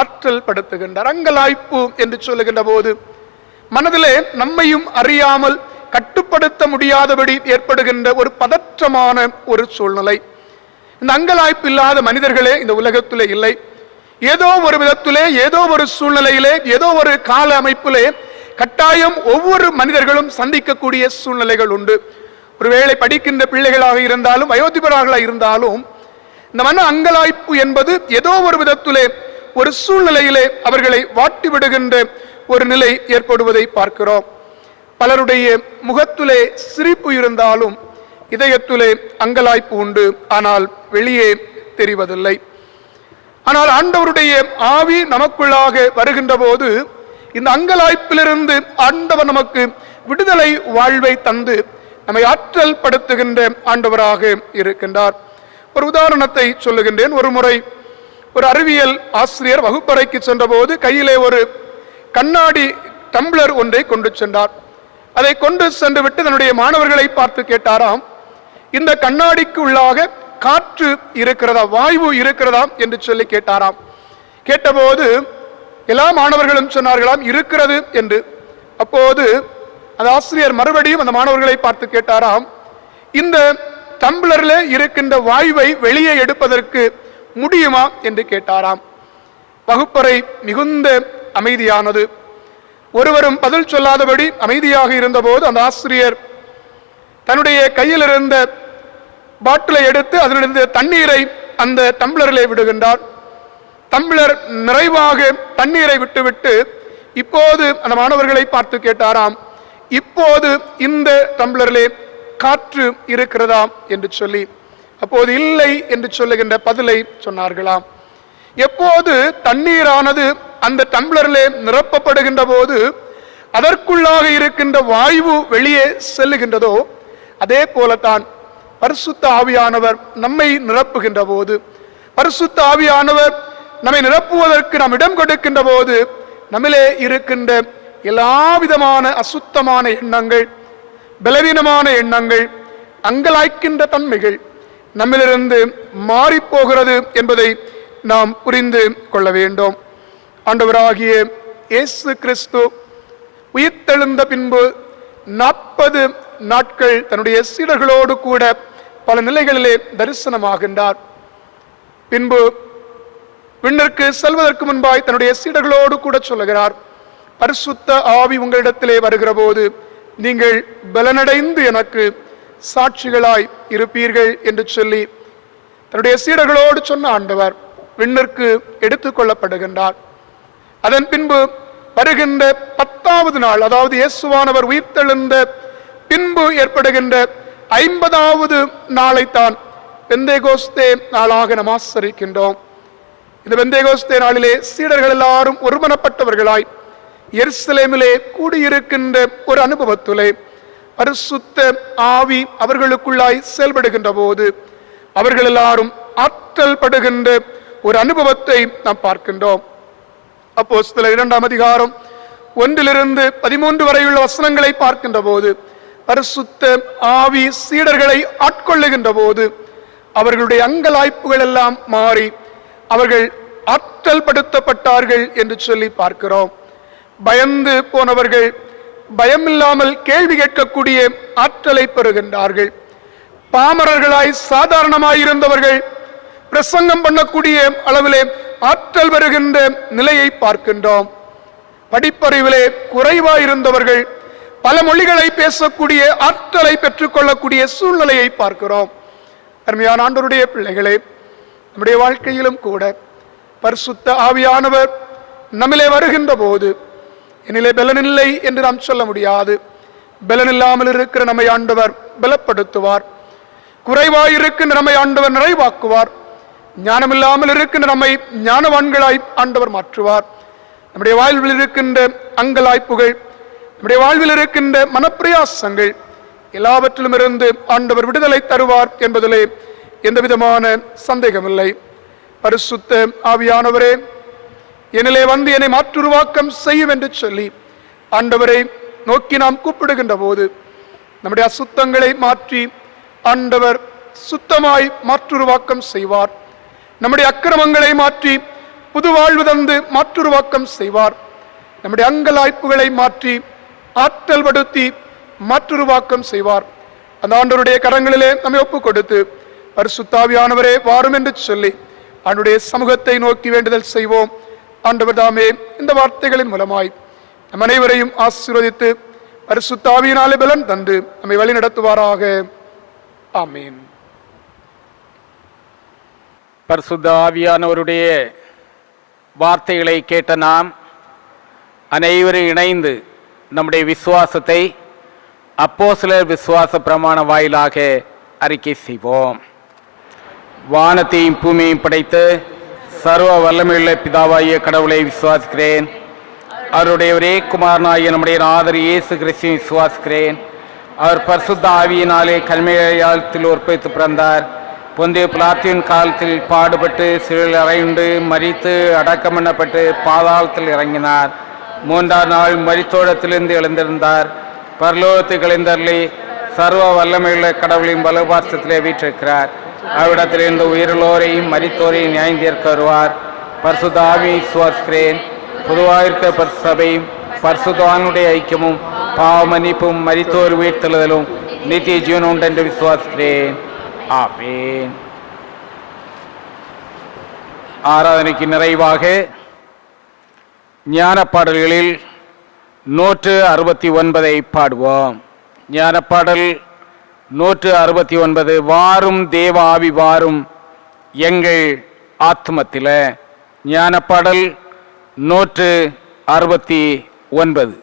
ஆற்றல் படுத்துகின்றார். அங்கலாய்ப்பு என்று சொல்லுகின்ற போது மனதிலே நம்மையும் அறியாமல் கட்டுப்படுத்த முடியாதபடி ஏற்படுகின்ற ஒரு பதற்றமான ஒரு சூழ்நிலை. இந்த அங்கலாய்ப்பு இல்லாத மனிதர்களே இந்த உலகத்திலே இல்லை. ஏதோ ஒரு விதத்திலே, ஏதோ ஒரு சூழ்நிலையிலே, ஏதோ ஒரு கால அமைப்பிலே கட்டாயம் ஒவ்வொரு மனிதர்களும் சந்திக்கக்கூடிய சூழ்நிலைகள் உண்டு. ஒருவேளை படிக்கின்ற பிள்ளைகளாக இருந்தாலும் வயோதிபர்களாக இருந்தாலும் இந்த மன அங்கலாய்ப்பு என்பது ஏதோ ஒரு விதத்திலே ஒரு சூழ்நிலையிலே அவர்களை வாட்டி விடுகின்ற ஒரு நிலை ஏற்படுவதை பார்க்கிறோம். பலருடைய முகத்திலே சிரிப்பு இருந்தாலும் இதயத்திலே அங்கலாய்ப்பு உண்டு, ஆனால் வெளியே தெரிவதில்லை. ஆனால் ஆண்டவருடைய ஆவி நமக்குள்ளாக வருகின்ற போது இந்த அங்கலாய்ப்பிலிருந்து ஆண்டவர் நமக்கு விடுதலை வாழ்வை தந்து நம்மை ஆற்றல் படுத்துகின்ற ஆண்டவராக இருக்கின்றார். ஒரு உதாரணத்தை சொல்லுகின்றேன். ஒரு முறை ஒரு அறிவியல் ஆசிரியர் வகுப்பறைக்கு சென்ற போது கையிலே ஒரு கண்ணாடி டம்ளர் ஒன்றை கொண்டு சென்றார். அதை கொண்டு சென்று விட்டு தன்னுடைய மாணவர்களை பார்த்து கேட்டாராம், இந்த கண்ணாடிக்கு உள்ளாக காற்று இருக்கிறதா, வாயு இருக்கிறதா என்று சொல்லி கேட்டாராம். கேட்டபோது எல்லா மாணவர்களும் சொன்னார்களாம் இருக்கிறது என்று. அப்போது அந்த ஆசிரியர் மறுபடியும் அந்த மாணவர்களை பார்த்து கேட்டாராம், இந்த டம்ளர்ல இருக்கின்ற வாயுவை வெளியே எடுப்பதற்கு முடியுமா என்று கேட்டாராம். வகுப்பறை மிகுந்த அமைதியானது. ஒருவரும் பதில் சொல்லாதபடி அமைதியாக இருந்தபோது அந்த ஆசிரியர் தன்னுடைய கையில் இருந்த பாட்டிலை எடுத்து அதிலிருந்து தண்ணீரை அந்த டம்ளரிலே விடுகின்றார். டம்ளர் நிறைவாக தண்ணீரை விட்டுவிட்டு இப்போது அந்த மாணவர்களை பார்த்து கேட்டாராம், இப்போது இந்த டம்ளரிலே காற்று இருக்கிறதா என்று சொல்லி. அப்போது இல்லை என்று சொல்லுகின்ற பதிலை சொன்னார்களாம். எப்போது தண்ணீரானது அந்த டம்ளரிலே நிரப்பப்படுகின்ற போது அதற்குள்ளாக இருக்கின்ற வாயு வெளியே செல்லுகின்றதோ அதே போலத்தான் பரிசுத்த ஆவியானவர் நம்மை நிரப்புகின்ற போது, பரிசுத்த ஆவியானவர் நம்மை நிரப்புவதற்கு நாம் இடம் கொடுக்கின்ற போது நம்மிலே இருக்கின்ற எல்லா விதமான அசுத்தமான எண்ணங்கள், பலவீனமான எண்ணங்கள், அங்கலாய்க்கின்ற தன்மைகள் நம்மிலிருந்து மாறி போகிறது என்பதை நாம் புரிந்து கொள்ள வேண்டும். ஆண்டவராகிய இயேசு கிறிஸ்து உயிர்த்தெழுந்த பின்பு 40 நாட்கள் தன்னுடைய சீடர்களோடு கூட பல நிலைகளிலே தரிசனமாகின்றார். பின்பு விண்ணிற்கு செல்வதற்கு முன்பாய் தன்னுடைய சீடர்களோடு கூட சொல்லுகிறார், பரிசுத்த ஆவி உங்களிடத்திலே வருகிற போது நீங்கள் பலனடைந்து எனக்கு சாட்சிகளாய் இருப்பீர்கள் என்று சொல்லி தன்னுடைய சீடர்களோடு சொன்ன ஆண்டவர் விண்ணிற்கு எடுத்துக் கொள்ளப்படுகின்றார். அதன் பின்பு வருகின்ற 10வது நாள், அதாவது இயேசுவானவர் உயிர்த்தெழுந்த பின்பு ஏற்படுகின்ற 50வது நாளைத்தான் பெந்தேகோஸ்தே நாளாக நாம் ஆசரிக்கின்றோம். இந்த பெந்தேகோஸ்தே நாளிலே சீடர்கள் எல்லாரும் ஒருமனப்பட்டவர்களாய் எருசலேமிலே கூடியிருக்கின்ற ஒரு அனுபவத்திலே பரிசுத்த ஆவி அவர்களுக்குள்ளாய் செயல்படுகின்ற போது அவர்கள் எல்லாரும் ஆற்றல் படுகின்ற ஒரு அனுபவத்தை நாம் பார்க்கின்றோம். அப்போஸ்தலர் 2ஆம் அதிகாரம் 1 - 13 வரையுள்ள வசனங்களை பார்க்கின்ற போது பரிசுத்த ஆவி சீடர்களை ஆட்கொள்ளுகின்ற போது அவர்களுடைய அங்கலாய்ப்புகள் எல்லாம் மாறி அவர்கள் ஆற்றல் படுத்தப்பட்டார்கள் என்று சொல்லி பார்க்கிறோம். பயந்து போனவர்கள் பயமில்லாமல் கேள்வி கேட்கக்கூடிய ஆற்றலை பெறுகின்றார்கள். பாமரர்களாய் சாதாரணமாயிருந்தவர்கள் பிரசங்கம் பண்ணக்கூடிய அளவிலே ஆற்றல் பெறுகின்ற நிலையை பார்க்கின்றோம். படிப்பறிவிலே குறைவாயிருந்தவர்கள் பல மொழிகளை பேசக்கூடிய ஆற்றலை பெற்றுக்கொள்ளக்கூடிய சூழ்நிலையை பார்க்கிறோம். அருமையான ஆண்டவருடைய பிள்ளைகளே, நம்முடைய வாழ்க்கையிலும் கூட பரிசுத்த ஆவியானவர் நம்மிலே வருகின்ற போது என்னிலே பலனில்லை என்று நாம் சொல்ல முடியாது. பலனில்லாமல் இருக்கிற நம்மை ஆண்டவர் பலப்படுத்துவார். குறைவாயிருக்கின்ற நம்மை ஆண்டவர் நிறைவாக்குவார். ஞானமில்லாமல் இருக்கின்ற நம்மை ஞானவான்களாய் ஆண்டவர் மாற்றுவார். நம்முடைய வாழ்வில் இருக்கின்ற அங்கலாய்ப்புகள், நம்முடைய வாழ்வில் இருக்கின்ற மனப்பிரயாசங்கள் எல்லாவற்றிலும் இருந்து ஆண்டவர் விடுதலை தருவார் என்பதிலே எந்த விதமான சந்தேகமில்லை. பரிசுத்த ஆவியானவரே, என்னிலே வந்து என்னை மாற்றுருவாக்கம் செய்யும் என்று சொல்லி ஆண்டவரை நோக்கி நாம் கூப்பிடுகின்ற போது நம்முடைய அசுத்தங்களை மாற்றி ஆண்டவர் சுத்தமாய் மாற்றுருவாக்கம் செய்வார். நம்முடைய அக்கிரமங்களை மாற்றி புது வாழ்வு தந்து மாற்றுருவாக்கம் செய்வார். நம்முடைய அங்கலாய்ப்புகளை மாற்றி ஆற்றல் படுத்தி மாற்றுருவாக்கம் செய்வார். அந்த ஆண்டவருடைய கரங்களிலே நம்மை ஒப்புக் கொடுத்து பரிசுத்த ஆவியானவரே வாரும் என்று சொல்லி அவருடைய சமூகத்தை நோக்கி வேண்டுதல் செய்வோம். ஆண்டவர் தாமே இந்த வார்த்தைகளின் மூலமாய் நம் அனைவரையும் ஆசீர்வதித்து பரிசுத்த ஆவியினாலே பலன் தந்து நம்மை வழி நடத்துவாராக. ஆமீன். பரிசுத்த ஆவியானவருடைய வார்த்தைகளை கேட்ட நாம் அனைவரும் இணைந்து நம்முடைய விசுவாசத்தை அப்போஸ்தலர் விசுவாச பிரமாண வாயிலாக அறிக்கை செய்வோம். வானத்தையும் பூமியையும் படைத்து சர்வ வல்லமையுள்ள பிதாவாகிய கடவுளை விசுவாசிக்கிறேன். அவருடைய ஒரே குமாரனாகிய நம்முடைய நாதர் இயேசு கிறிஸ்துவை விசுவாசிக்கிறேன். அவர் பரிசுத்த ஆவியினாலே கல்மையாளத்தில் உற்பத்தி பிறந்தார். பொந்திய பிலாத்தியின் காலத்தில் பாடுபட்டு சிறையில் அறையுண்டு மரித்து அடக்கம் பண்ணப்பட்டு பாதாளத்தில் இறங்கினார். 3ஆம் நாள் மரித்தோடத்திலிருந்து எழுந்திருந்தார். பரலோகத்துக்கு எழுந்தருளி சர்வ வல்லமையுள்ள கடவுளின் வலபார்சத்திலே வீற்றிருக்கிறார். அவ்விடத்திலிருந்து உயிரிழோரையும் மரித்தோரையும் நியாயந்தீர்க்க வருவார். பரிசுத்த ஆவியை விசுவாசிக்கிறேன். பொதுவாயிருக்க பரிசுத்தபையும் பரிசுத்தவானுடைய ஐக்கியமும் பாவ மன்னிப்பும் மரித்தோர் உயிர்த்தெழுதலும் நித்திய ஜீவனும் உண்டு என்று விசுவாசிக்கிறேன். ஆமென். ஆராதனைக்கு நிறைவாக ஞான பாடல்களில் 169 பாடுவோம். ஞானப்பாடல் 169. வாரும் தேவ ஆவி வாரும் எங்கள் ஆத்மத்தில. ஞானப்பாடல் 169.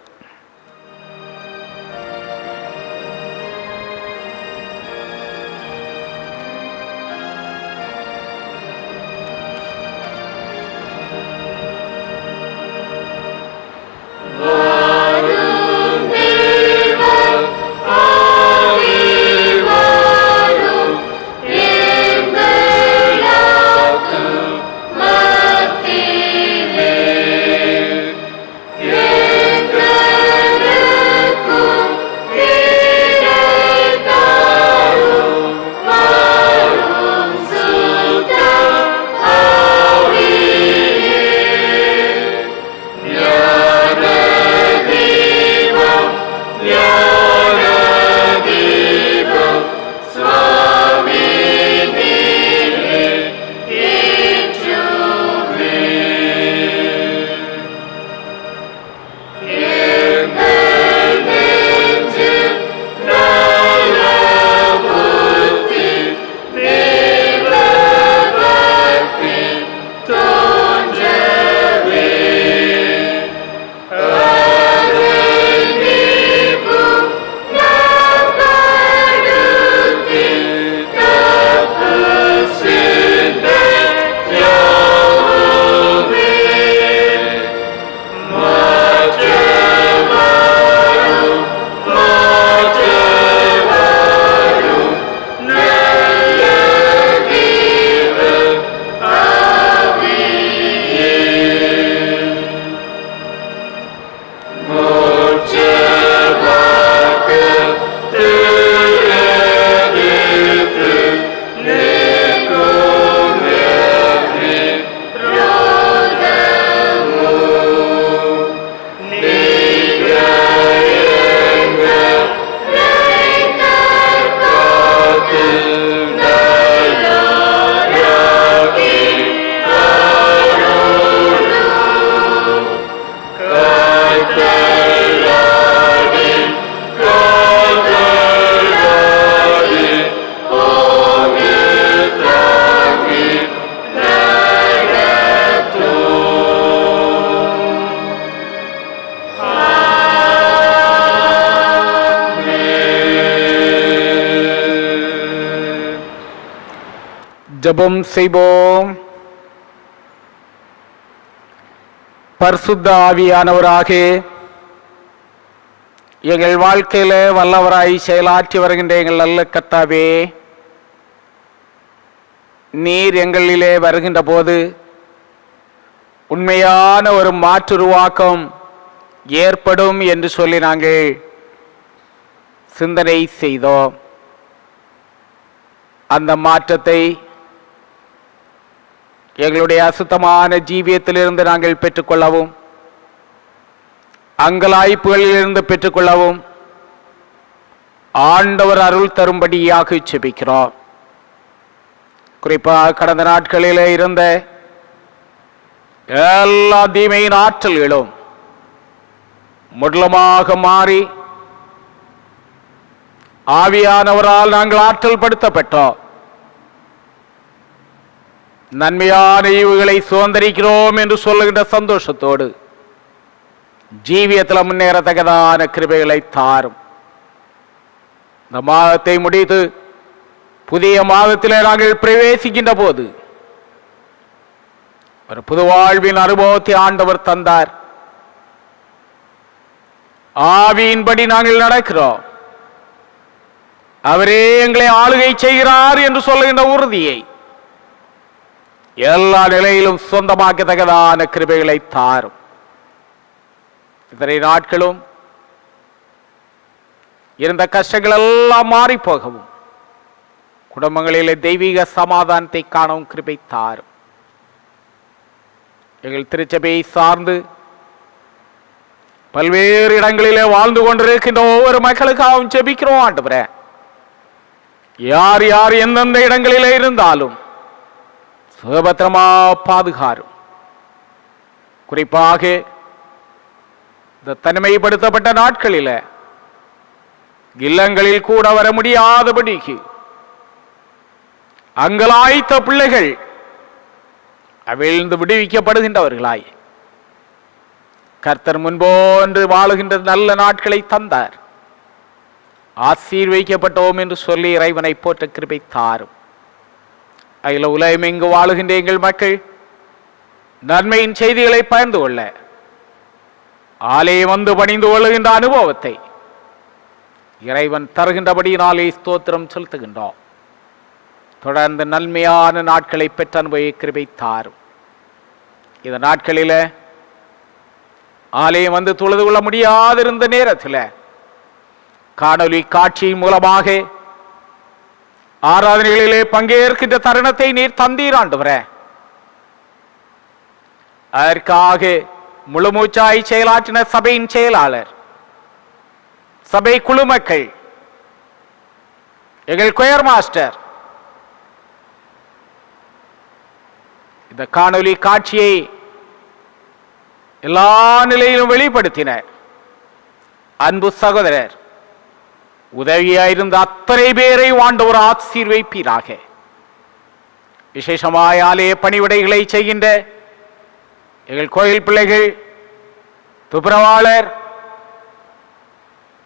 ஜெபம் செய்வோம். பரிசுத்த ஆவியானவராக எங்கள் வாழ்க்கையில வல்லவராய் செயலாற்றி வருகின்ற எங்கள் நல்ல கர்த்தாவே, நீர் எங்களிலே வருகின்ற போது உண்மையான ஒரு மாற்றுருவாக்கம் ஏற்படும் என்று சொல்லி நாங்கள் சிந்தனை செய்தோம். அந்த மாற்றத்தை எங்களுடைய அசுத்தமான ஜீவியத்திலிருந்து நாங்கள் பெற்றுக்கொள்ளவும், அங்கலாய்ப்புகளிலிருந்து பெற்றுக்கொள்ளவும் ஆண்டவர் அருள் தரும்படியாக ஜெபிக்கிறோம். குறிப்பாக கடந்த நாட்களில் இருந்த எல்லா தீமையின் ஆற்றல்களும் முழுமாக மாறி ஆவியானவரால் நாங்கள் ஆற்றல் படுத்தப்பட்டோம். நன்மையான ஈவுகளை சுதந்திரிக்கிறோம் என்று சொல்லுகின்ற சந்தோஷத்தோடு ஜீவியத்தில் முன்னேறத்தக்கதான கிருபைகளை தாரும். இந்த மாதத்தை முடித்து புதிய மாதத்தில் நாங்கள் பிரவேசிக்கின்ற போது ஒரு புது வாழ்வின் அனுபவத்தை ஆண்டவர் தந்தார். ஆவியின்படி நாங்கள் நடக்கிறோம். அவரே எங்களை ஆளுகை செய்கிறார் என்று சொல்லுகின்ற உறுதியை எல்லா நிலையிலும் சொந்தமாக்கத்தக்கதான கிருபைகளை தாரும். இத்தனை நாட்களும் இருந்த கஷ்டங்கள் எல்லாம் மாறி போகவும், குடும்பங்களிலே தெய்வீக சமாதானத்தை காணவும் கிருபை தாரும். எங்கள் திருச்சபையை சார்ந்து பல்வேறு இடங்களிலே வாழ்ந்து கொண்டிருக்கின்ற ஒவ்வொரு மக்களுக்காகவும் ஜெபிக்கிறோம் ஆண்டவரே. யார் யார் எந்தெந்த இடங்களிலே இருந்தாலும் சுகபத்திரமா பாதுகாரும். குறிப்பாக இந்த தனிமைப்படுத்தப்பட்ட நாட்களில் இல்லங்களில் கூட வர முடியாதபடிக்கு அங்கலாய்த்த பிள்ளைகள் அவிழ்ந்து விடுவிக்கப்படுகின்றவர்களாய் கர்த்தர் முன்போன்று வாழுகின்ற நல்ல நாட்களை தந்தார். ஆசீர்வதிக்கப்பட்டோம் என்று சொல்லி இறைவனை போற்ற கிருபை தாரும். அதில் உலகமெங்கு வாழுகின்ற எங்கள் மக்கள் நன்மையின் செய்திகளை பகிர்ந்து கொள்ள ஆலயம் வந்து பணிந்து கொள்ளுகின்ற அனுபவத்தை இறைவன் தருகின்றபடியினாலே ஸ்தோத்திரம் செலுத்துகின்றோம். தொடர்ந்து நன்மையான நாட்களை பெற்ற அனுபவிய கிருபை தாரும். இந்த நாட்களில் ஆலயம் வந்து தொழுது கொள்ள முடியாதிருந்த நேரத்தில் காணொலி காட்சி மூலமாக ஆராதனைகளிலே பங்கேற்கின்ற தருணத்தை நீர் தந்தீர் ஆண்டவரே. அதற்காக முழுமூச்சாய் செயலாற்றின சபையின் செயலாளர், சபை குழுமக்கள், எங்கள் கொயர் மாஸ்டர் இந்த காணொலி காட்சியை எல்லா நிலையிலும் வெளிப்படுத்தினர். அன்பு சகோதரர், உதவியாயிருந்த அத்தனை பேரை ஆண்டவர் ஆசீர்வதிப்பீராக. விசேஷமாய் ஆலய பணிவிடைகளை செய்கின்ற எங்கள் கோயில் பிள்ளைகள், துப்புரவாளர்,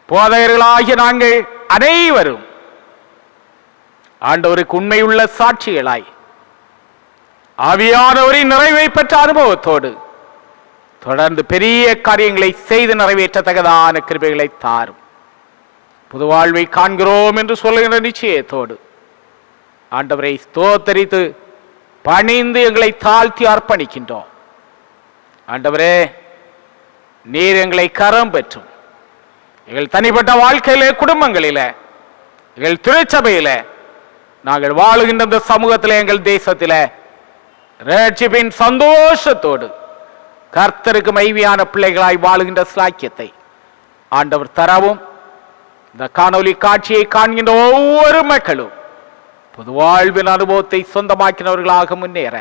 போதகர்களாகிய நாங்கள் அனைவரும் ஆண்டவருக்கு உண்மையுள்ள சாட்சிகளாய் ஆவியானவரின் நிறைவை பெற்ற அனுபவத்தோடு தொடர்ந்து பெரிய காரியங்களை செய்து நிறைவேற்றத்தக்கதான கிருபைகளை தாரும். புது வாழ்வை காண்கிறோம் என்று சொல்லுகின்ற நிச்சயத்தோடு ஆண்டவரை ஸ்தோத்தரித்து பணிந்து எங்களை தாழ்த்தி அர்ப்பணிக்கின்றோம். ஆண்டவரே, நீர் எங்களை கரம் பெற்றும் எங்கள் தனிப்பட்ட வாழ்க்கையிலே, குடும்பங்களிலே, எங்கள் திருச்சபையிலே, நாங்கள் வாழுகின்ற இந்த சமூகத்திலே, எங்கள் தேசத்திலே ரட்சிப்பின் சந்தோஷத்தோடு கர்த்தருக்கு மைமையான பிள்ளைகளாய் வாழுகின்ற சாக்கியத்தை ஆண்டவர் தரவும், இந்த காணொலி காட்சியை காண்கின்ற ஒவ்வொரு மக்களும் பொது வாழ்வின் அனுபவத்தை சொந்தமாக்கினவர்களாக முன்னேற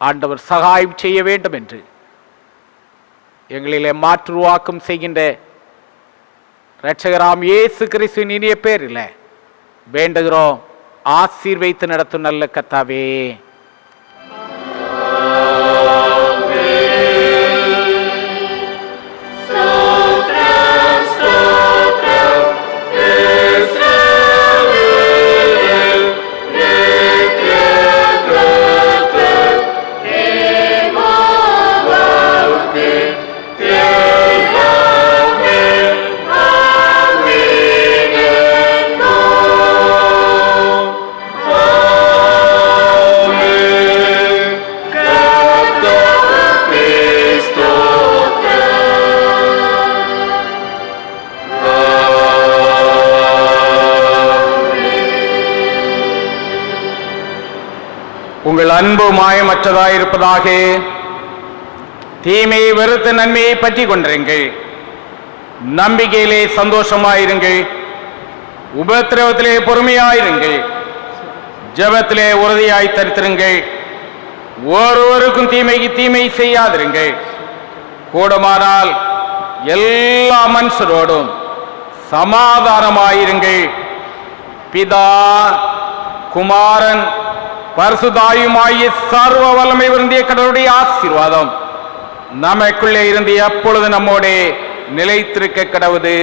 ஆண்டவர் சகாயம் செய்ய வேண்டும் என்று எங்களிலே மாற்றுருவாக்கம் செய்கின்ற இரட்சகராம் இயேசு கிறிஸ்துவின் இனிய பேரில் வேண்டுகிறோம். ஆசீர்வதித்து நடத்தும் நல்ல கர்த்தாவே. உங்கள் அன்பு மாயமற்றதாயிருப்பதாக. தீமையை வெறுத்து நன்மையை பற்றி கொண்டிருங்கள். நம்பிக்கையிலே சந்தோஷமாயிருங்கள். உபத்திரவத்திலே பொறுமையாயிருங்கள். ஜெபத்திலே உறுதியாய் தரித்திருங்கள். ஒருவருக்கும் தீமைக்கு தீமை செய்யாதிருங்கள். கூடுமானால் எல்லா மனுஷரோடும் சமாதானமாயிருங்கள். பிதா, குமாரன், பரிசுத்தாவியுமாகிய சர்வ வல்லமை பொருந்திய கடவுளுடைய ஆசீர்வாதம் நமக்குள்ளே இருந்து எப்பொழுது நம்மோடே நிலைத்திருக்க கடவுது.